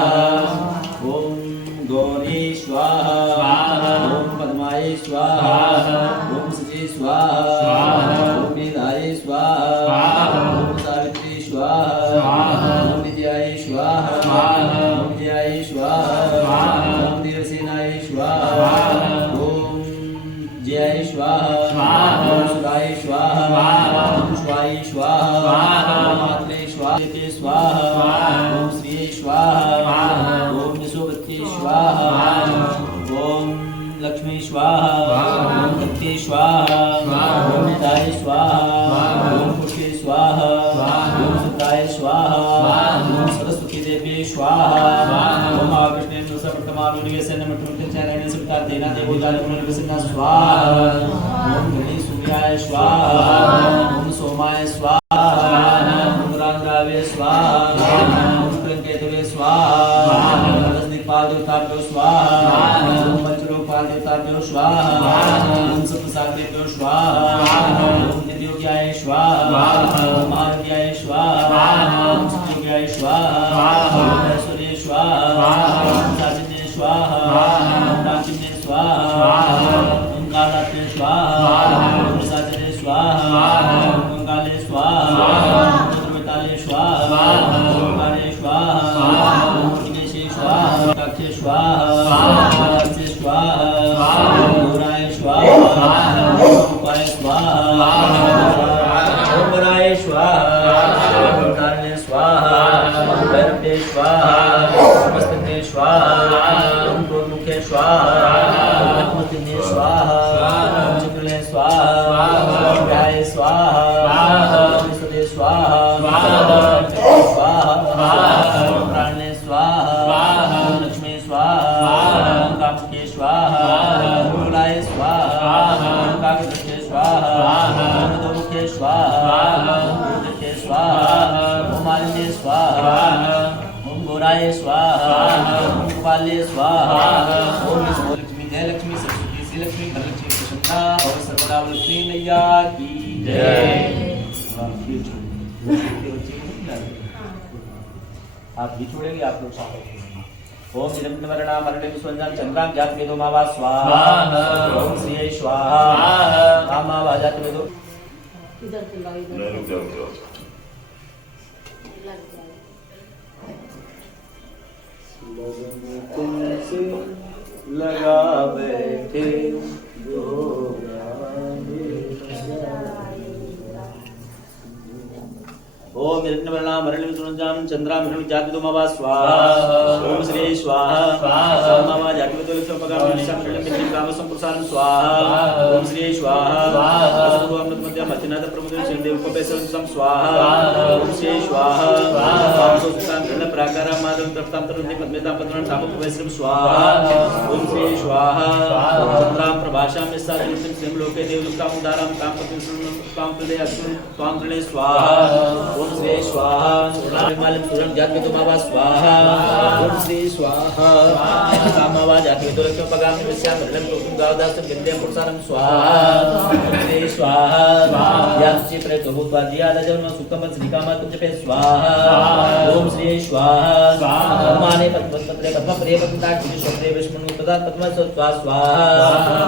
ओम गौरी स्वाहा ओम पद्माय स्वाहा ओम सची स्वाहा ओम विदाय स्वाहा ओम सावित्री स्वाहा ओम विद्याय स्वाहा ओम विद्याय स्वाहा ओम देवसेनाय स्वाहा ओम जय स्वाहा ओम सुराय स्वाहा ओम स्वाय स्वाहा ओम मात्रे स्वाहा ओम श्री स्वाहा ओम यशोवती स्वाहा ओम लक्ष्मी स्वाहा ओम दत्ते स्वाहा ओम निदाय स्वाहा ओम पुष्पे स्वाहा ओम सुताय स्वाहा ओम सरस्वती देवी स्वाहा ओम आविष्णे नुसा प्रथमानु निवेशन मठुंत चरण सबका देना देवो जाल गुण निवेशन स्वाहा ओम गणेश सूर्याय स्वाहा ओम सोमाय स्वाहा ओम रांगावे स्वाहा ओम कंकेतवे स्वाहा दिक्पाल देवताभ्यो स्वाहा ओम पंचलोकपाल देवताभ्यो स्वाहा ओम सप्तसागरेभ्यो स्वाहा ओम नित्योग्याय स्वाहा ओम आद्याय स्वाहा ओम सत्योग्याय स्वाहा ओम ऐश्वर्ये स्वाहा ओम साचिन्ये स्वाहा ओम दाक्षिण्ये स्वाहा ओम कालात्मे स्वाहा ओम साचिन्ये स्वाहा ओम काले स्वाहा ओम चतुर्वेताले स्वाहा ओम काले स्वाहा ओम विघ्नेशे स्वाहा काक्षे स्वाहा काक्षे स्वाहा ओम गौराय स्वाहा ओम रूपाय स्वाहा ओम गणाय स्वाहा ओम काले स्वाहा ओम भैरवे स्वाहा मस्तके स्वाहा ओम क्रोधमुखे स्वाहा ओम लक्ष्मणिने स्वाहा ओम चित्रले स्वाहा ओम व्याय स्वाहा ओम विष्णुदे स्वाहा स्वाहा ओम प्राणे स्वाहा ओम लक्ष्मी स्वाहा ओम कामके स्वाहा ओम गुणाय स्वाहा ओम काकदृष्टे स्वाहा ओम दोमुखे स्वाहा ओम गुरुदृष्टे स्वाहा ओम मालिन्ये स्वाहा ओम गौराय स्वाहा ओम गोपाले स्वाहा ओम लक्ष्मी जय लक्ष्मी सरस्वती श्री लक्ष्मी धनलक्ष्मी प्रसन्ना और सर्वदा लक्ष्मी मैया की जय। आप भी छोड़ेंगे आप लोग साथ ओम इदं वर्णा मरणे स्वंजन चंद्रां ज्ञात वेदो मावा स्वाहा ओम श्री स्वाहा मामा वाजात वेदो तुमसे लगा बैठे ओम इरण्यवर्णा मरणे सुनजाम चंद्रां विजातुमवा स्वाहा ओम श्री स्वाहा मामा जातिवेदो लक्ष्मपगाम निशम मित्रं काम संप्रसारण स्वाहा ओम श्री स्वाहा असुरो अमृत मध्य मतिनाथ प्रमुख चंदेव उपपेश सम स्वाहा ओम श्री स्वाहा स्वाहातो सुतां गृह्ण प्राकारां मादं तप्तां तरुणि पद्मेतां पद्मनां तापं वैश्रम स्वाहा ओम श्री स्वाहा चंद्रां प्रभाषां निस्सारितं सिंह लोके देवदुष्टां उदारां तां पतिं स्वां प्रदे अस्मिन् स्वां प्रदे स्वाहा ओम श्री स्वाहा सुरामालं सुरं जातवेदोमावा स्वाहा ओम श्री स्वाहा कामावा जातवेदोलक्ष्मी पगां विस्यां मरणं तुकुं गावदासं विद्यां पुरुषारं स्वाहा ओम श्री स्वाहा याचि प्रेतो भूत्वा जियादजन्म सुखं निकामा तुझे स्वाहा ओम श्री स्वाहा माने पद्मपत्रे पद्मप्रिय पद्मताक्षि स्वप्रे विष्णु तदा पद्म स्वाहा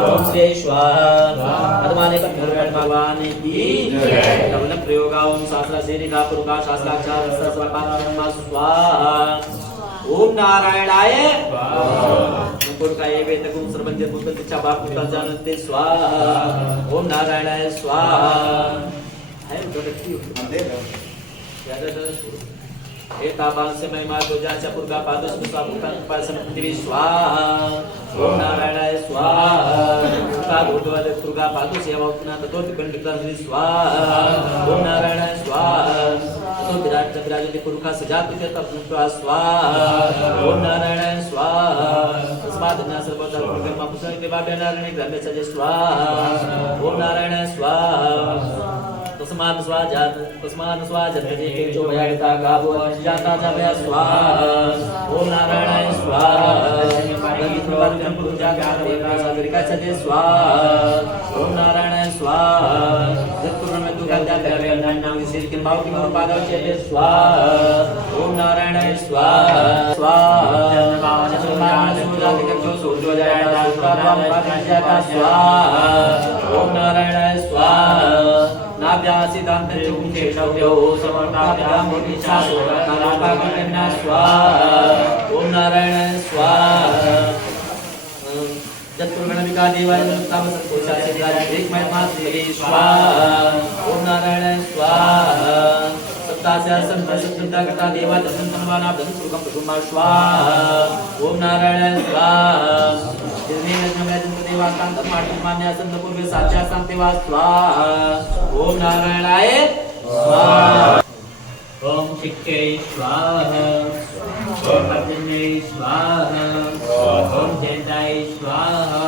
ओम श्री स्वाहा पद्माने पद्मपत्रे भगवान की जय कवल प्रयोगा ओम शास्त्र सेरिका पुरुषा शास्त्राचार सर्वपारणमा स्वाहा ओम नारायणाय मुकुट का ये वेद गुण सर्वज्ञ पुत्र इच्छा बाप पुत्र जानते स्वाहा ओम नारायणाय स्वाहा है तो रखी एतावान से महिमा तो जाचा पुरगा पादस मुसा पुरगा पासन पृथ्वी स्वाहा ओम नारायणाय स्वाहा का भूतवाद पुरगा पादस सेवा उतना ततो पंडिता श्री स्वाहा ओम नारायणाय स्वाहा तो विराट चंद्राजति पुरगा सजात के तप स्वाहा ओम नारायणाय स्वाहा तस्मात् न सर्वदा पुरगा पुसा के बाबे नारायण ग्राम में सजे स्वाहा ओम नारायणाय स्वाहा तस्मात् स्वाजात के जो भयागता गावो जाता जय स्वाहा ओम नारायणाय स्वाहा प्रतिवर्गं पूजा गाते सागरिका सदे स्वाहा ओम नारायणाय स्वाहा जत्पुरम में दुर्गा जाते रे नाम विशेष के भाव की पाद चले स्वाहा ओम नारायणाय स्वाहा स्वाहा सूर्य के जो सूर्य जाता स्वाहा ओम नारायणाय स्वाहा नाभ्यासितांत चुंके शव्यो समर्ताभ्यां मुनिचा सोरकारापाकर्णा स्वाहा ओम नारायणाय स्वाहा जत्पुरगणविका देवाय नमस्ताम सत्पुरुषा सिद्धाय एक महिमा श्री स्वाहा ओम नारायणाय स्वाहा सप्तास्य संप्रसिद्धा करता देवा दर्शन तन्वाना धनपुरकं प्रभुमा स्वाहा ओम नारायणाय स्वाहा जिन्हें नजमें देवास्तां तन्माटि मान्या संतपूर्वे साध्या संतेवा स्वाहा ओम नारायणाय स्वाहा ओम चिक्के स्वाहा ओम अग्ने स्वाहा ओम जयताय स्वाहा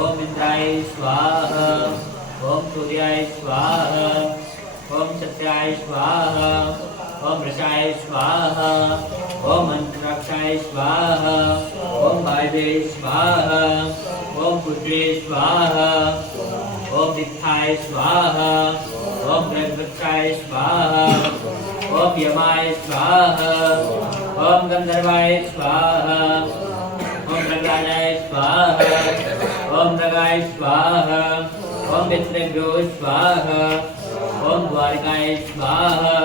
ओम इंद्राय स्वाहा ओम सूर्याय स्वाहा ओम सत्याय स्वाहा ओम ऋषाय स्वाहा ओम अंतरिक्षाय स्वाहा ओम वायवे स्वाहा ओम पुत्रे स्वाहा ओम दित्थाय स्वाहा ओम ब्रह्मवृक्षाय स्वाहा ओम यमाय स्वाहा ओम गंधर्वाय स्वाहा ओम नगाय स्वाहा ओम नगाय स्वाहा ओम मित्रेभ्यो स्वाहा ओम द्वारिकाय स्वाहा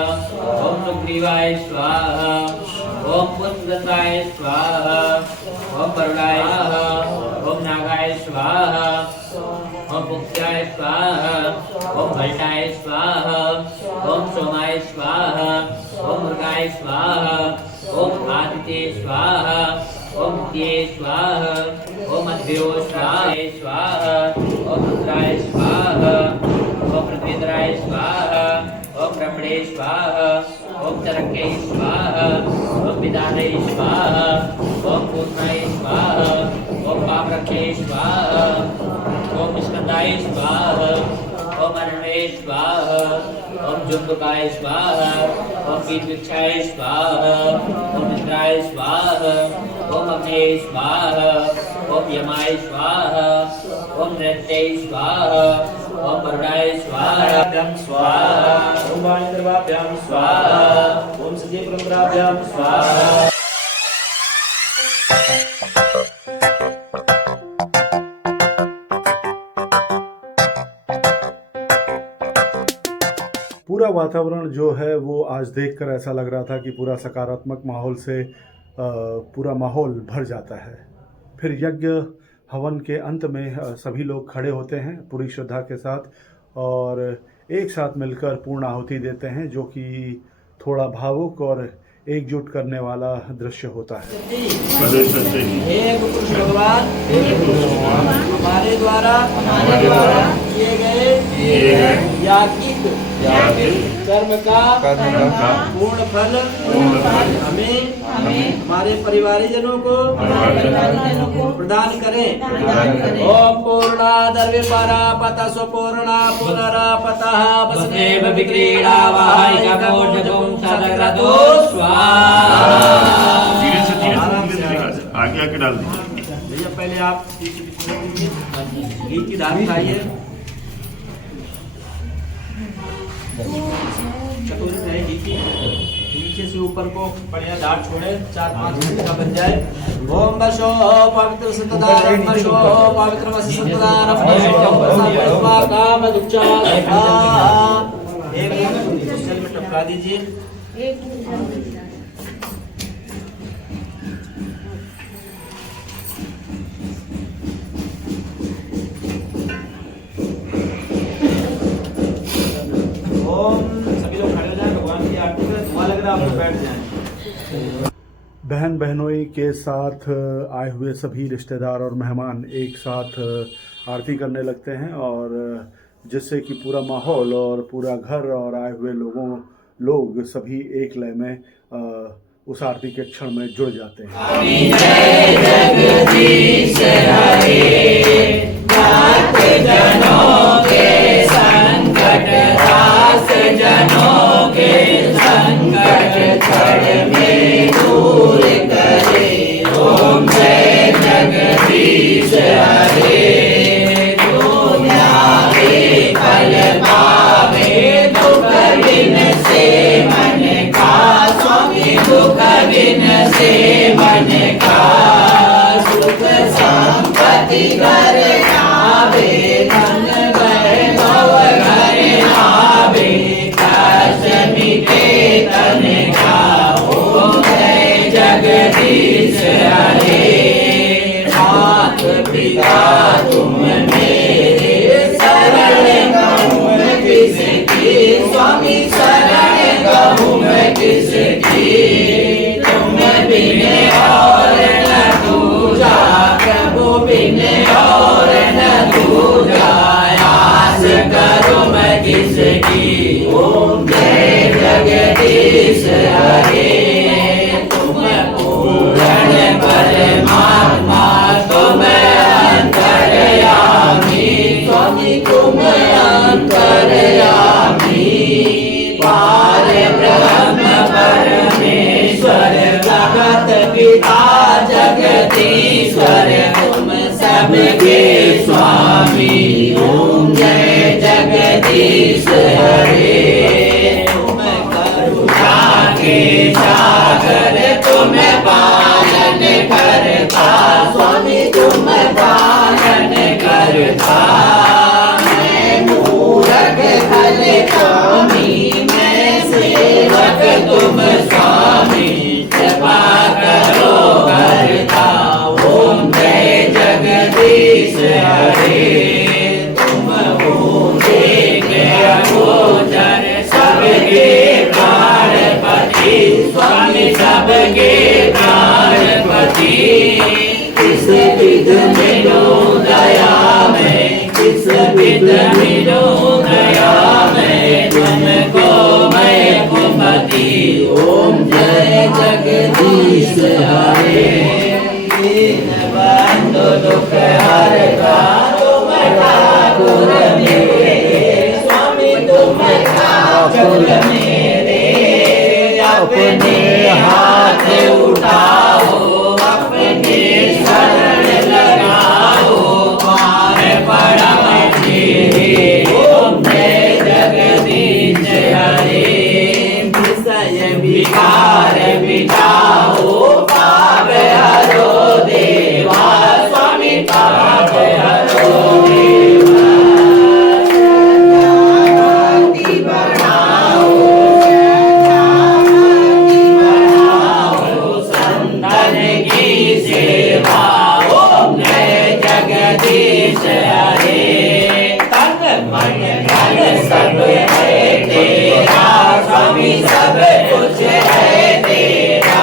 ओम सुग्रीवाय स्वाहा ओम पुष्पदंताय स्वाहा ओम वरुणाय स्वाहा ओम नागाय स्वाहा ओम पुक्षाय स्वाहा ओम भल्टाय स्वाहा ओम सोमाय स्वाहा ओम मृगाय स्वाहा ओम आदित्य स्वाहा ओम दिये स्वाहा ओम अद्भ्यो स्वाहा ओम रुद्राय स्वाहा ओम पृथ्वीन्द्राय स्वाहा ओम ब्रह्मणे स्वाहा ओम चरके स्वाहा ओम विदाने स्वाहा ओम पूर्णाय स्वाहा ओम पापरक्षे स्वाहा ओम स्कंदाय स्वाहा ओम अरण्ये स्वाहा ओम जुम्बकाय स्वाहा ओम कीटविक्षाय स्वाहा ओम इंद्राय स्वाहा ओम अग्ने स्वाहा ओम यमाय स्वाहा ओम नृत्ये स्वाहा ओम वरुणाय स्वाहा स्वाहा ओम वाणीन्द्रवाभ्यां स्वाहा ओम सजीवपुरभ्यां स्वाहा पूरा वातावरण जो है वो आज देखकर ऐसा लग रहा था कि पूरा सकारात्मक माहौल से पूरा माहौल भर जाता है। फिर यज्ञ हवन के अंत में सभी लोग खड़े होते हैं पूरी श्रद्धा के साथ और एक साथ मिलकर पूर्ण आहुति देते हैं, जो कि थोड़ा भावुक और एकजुट करने वाला दृश्य होता है। हे कृष्ण भगवान हमारे द्वारा किए गए याज्ञिक कर्म का पूर्ण फल हमें हमारे परिवारीजनों को प्रदान करें। ओम पूर्णादर विपरापत सुपूर्णा पुनरापतः वसुदेव विक्रीडा वाहिकामोजगं सदग्रतो स्वाहा। धीरे से आगे आगे डाल दीजिए। भैया पहले आप घी की दाल खाइए। कटोरी में घी की नीचे से ऊपर को बढ़िया दाल छोड़े 4-5 मिनट का बन जाए। ओम वशो पवित्र सतदारम वशो पवित्र वश सतदारम वशो काम दुच्चा एक जल में टपका दीजिए। बहन बहनोई के साथ आए हुए सभी रिश्तेदार और मेहमान एक साथ आरती करने लगते हैं और जिससे कि पूरा माहौल और पूरा घर और आए हुए लोग सभी एक लय में उस आरती के क्षण में जुड़ जाते हैं। सब कुछ है तेरा।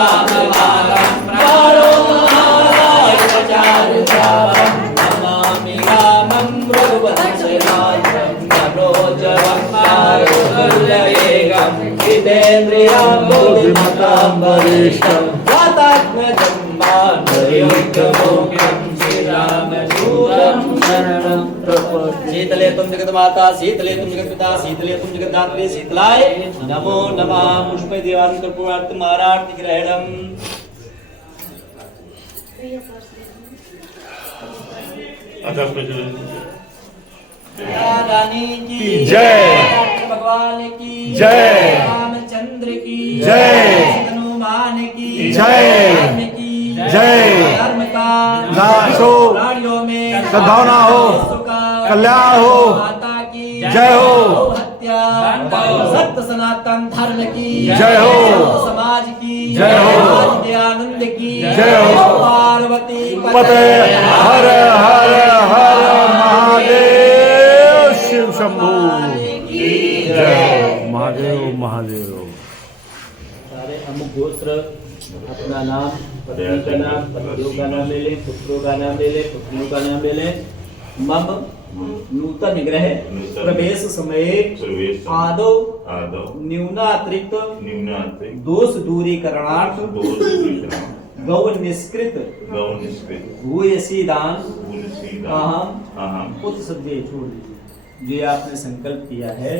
राममालं प्राणो महाराजचारुचारं नमामि रामं रघुवंशनाथं मनोजवन्मारुतुल्यवेगं जितेन्द्रियं बुद्धिमतां वरिष्ठं वातात्मजं मानवयुक्तमोक्षं श्रीरामदूतं शरणं प्रपद्ये। शीतले तुम जगत माता, शीतले तुम जगत पिता, शीतले तुम जगत धात्री, शीतलाय नमो नमः। पुष्पे दीवान कर्पूरार्थ महाराज ग्रहणम। अच्छा स्पेशल रानी की जय। भगवान की जय। रामचंद्र की जय। हनुमान की जय। धर्म की जय। धर्म का नाश हो, प्राणियों में सद्भावना हो, सुखा, कल्याण हो, माता की जय हो, हत्या सत्य सनातन धर्म की जय हो, समाज की जय हो, दयानंद की जय हो, पार्वती पते हर हर हर महादेव शिव शंभू जय हो। महादेव महादेव। सारे अमुक गोत्र अपना नाम, पत्नी का नाम, पतियों का नाम ले ले, पुत्रों का नाम ले ले, पुत्रियों का नाम ले ले। मम नूतन ग्रह प्रवेश समय आदो न्यूनातिरिक्त दोष दूरीकरणार्थ गौ निष्कृत भूयसी दान अहम उत्सदे छोड़ दीजिए। जो आपने संकल्प किया है,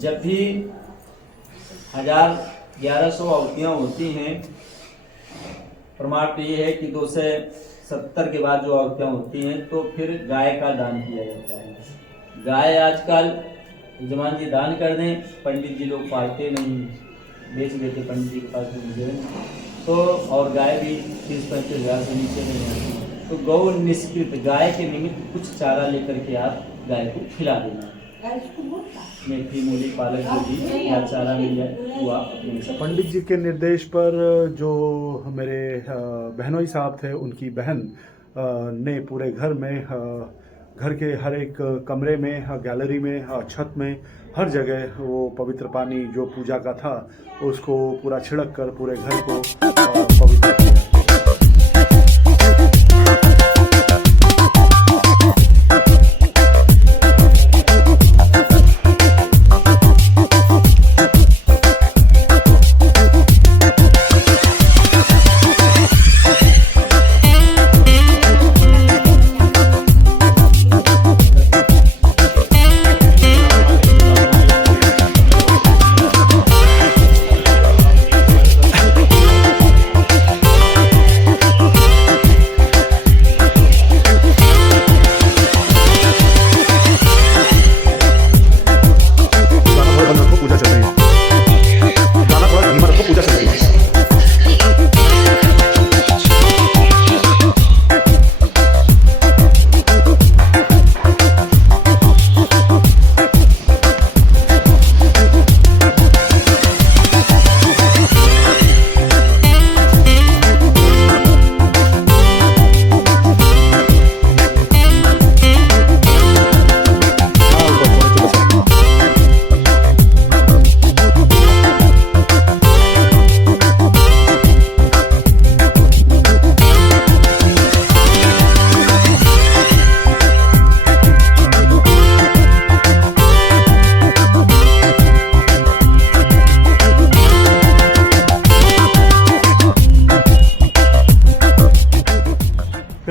जब भी 1100 आहुतियाँ होती हैं, प्रमाण तो ये है कि 270 के बाद जो आहुतियाँ होती हैं तो फिर गाय का दान किया जाता है। गाय आजकल जमान जी दान कर दें, पंडित जी लोग पालते नहीं, बेच देते पंडित जी के पास मुझे तो, और गाय भी 30-35 हज़ार से नीचे नहीं आती। तो गौ निष्कृत गाय के निमित्त कुछ चारा लेकर के आप गाय को खिला देना। मेथी मूली पालक जो भी या चारा मिल जाए वो आप अपने से। पंडित जी के निर्देश पर जो मेरे बहनोई साहब थे, उनकी बहन ने पूरे घर में, घर के हर एक कमरे में, गैलरी में, छत में, हर जगह वो पवित्र पानी जो पूजा का था उसको पूरा छिड़क कर पूरे घर को पवित्र किया।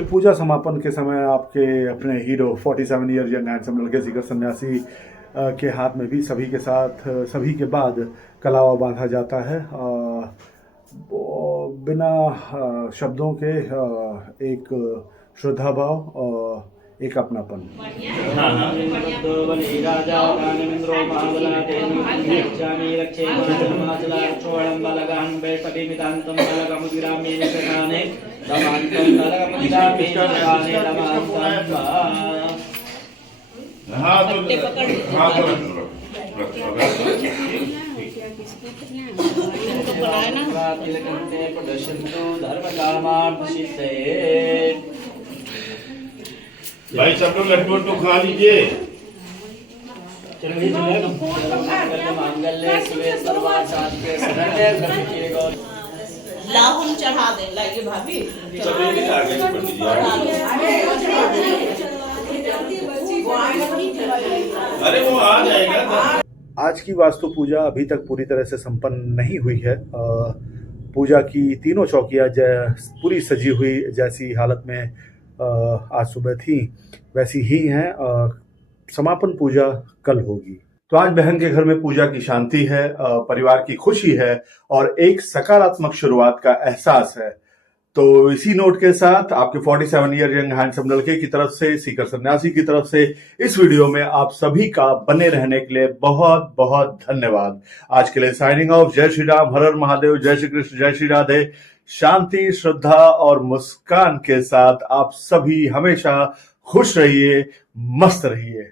पूजा समापन के समय आपके अपने हीरो 47 ईयर यंग हैंडसम लड़के सीकर सन्यासी के हाथ में भी सभी के साथ सभी के बाद कलावा बांधा जाता है। बिना शब्दों के एक श्रद्धा भाव और एक अपनापन। भाई सब लोग लड्डू तो खा लीजिए। लाओ चढ़ा दे लाइए भाभी चलिए आगे बढ़ लीजिए। अरे वो आ जाएगा। आज की वास्तु पूजा अभी तक पूरी तरह से संपन्न नहीं हुई है। पूजा की तीनों चौकियाँ पूरी सजी हुई जैसी हालत में आज सुबह थी वैसी ही हैं। समापन पूजा कल होगी। तो आज बहन के घर में पूजा की शांति है, परिवार की खुशी है और एक सकारात्मक शुरुआत का एहसास है। तो इसी नोट के साथ आपके 47 ईयर यंग हैंडसम लड़के की तरफ से, सीकर सन्यासी की तरफ से इस वीडियो में आप सभी का बने रहने के लिए बहुत बहुत धन्यवाद। आज के लिए साइनिंग ऑफ। जय श्री राम, हर हर महादेव, जय श्री कृष्ण, जय श्री राधे। शांति, श्रद्धा और मुस्कान के साथ आप सभी हमेशा खुश रहिए, मस्त रहिए।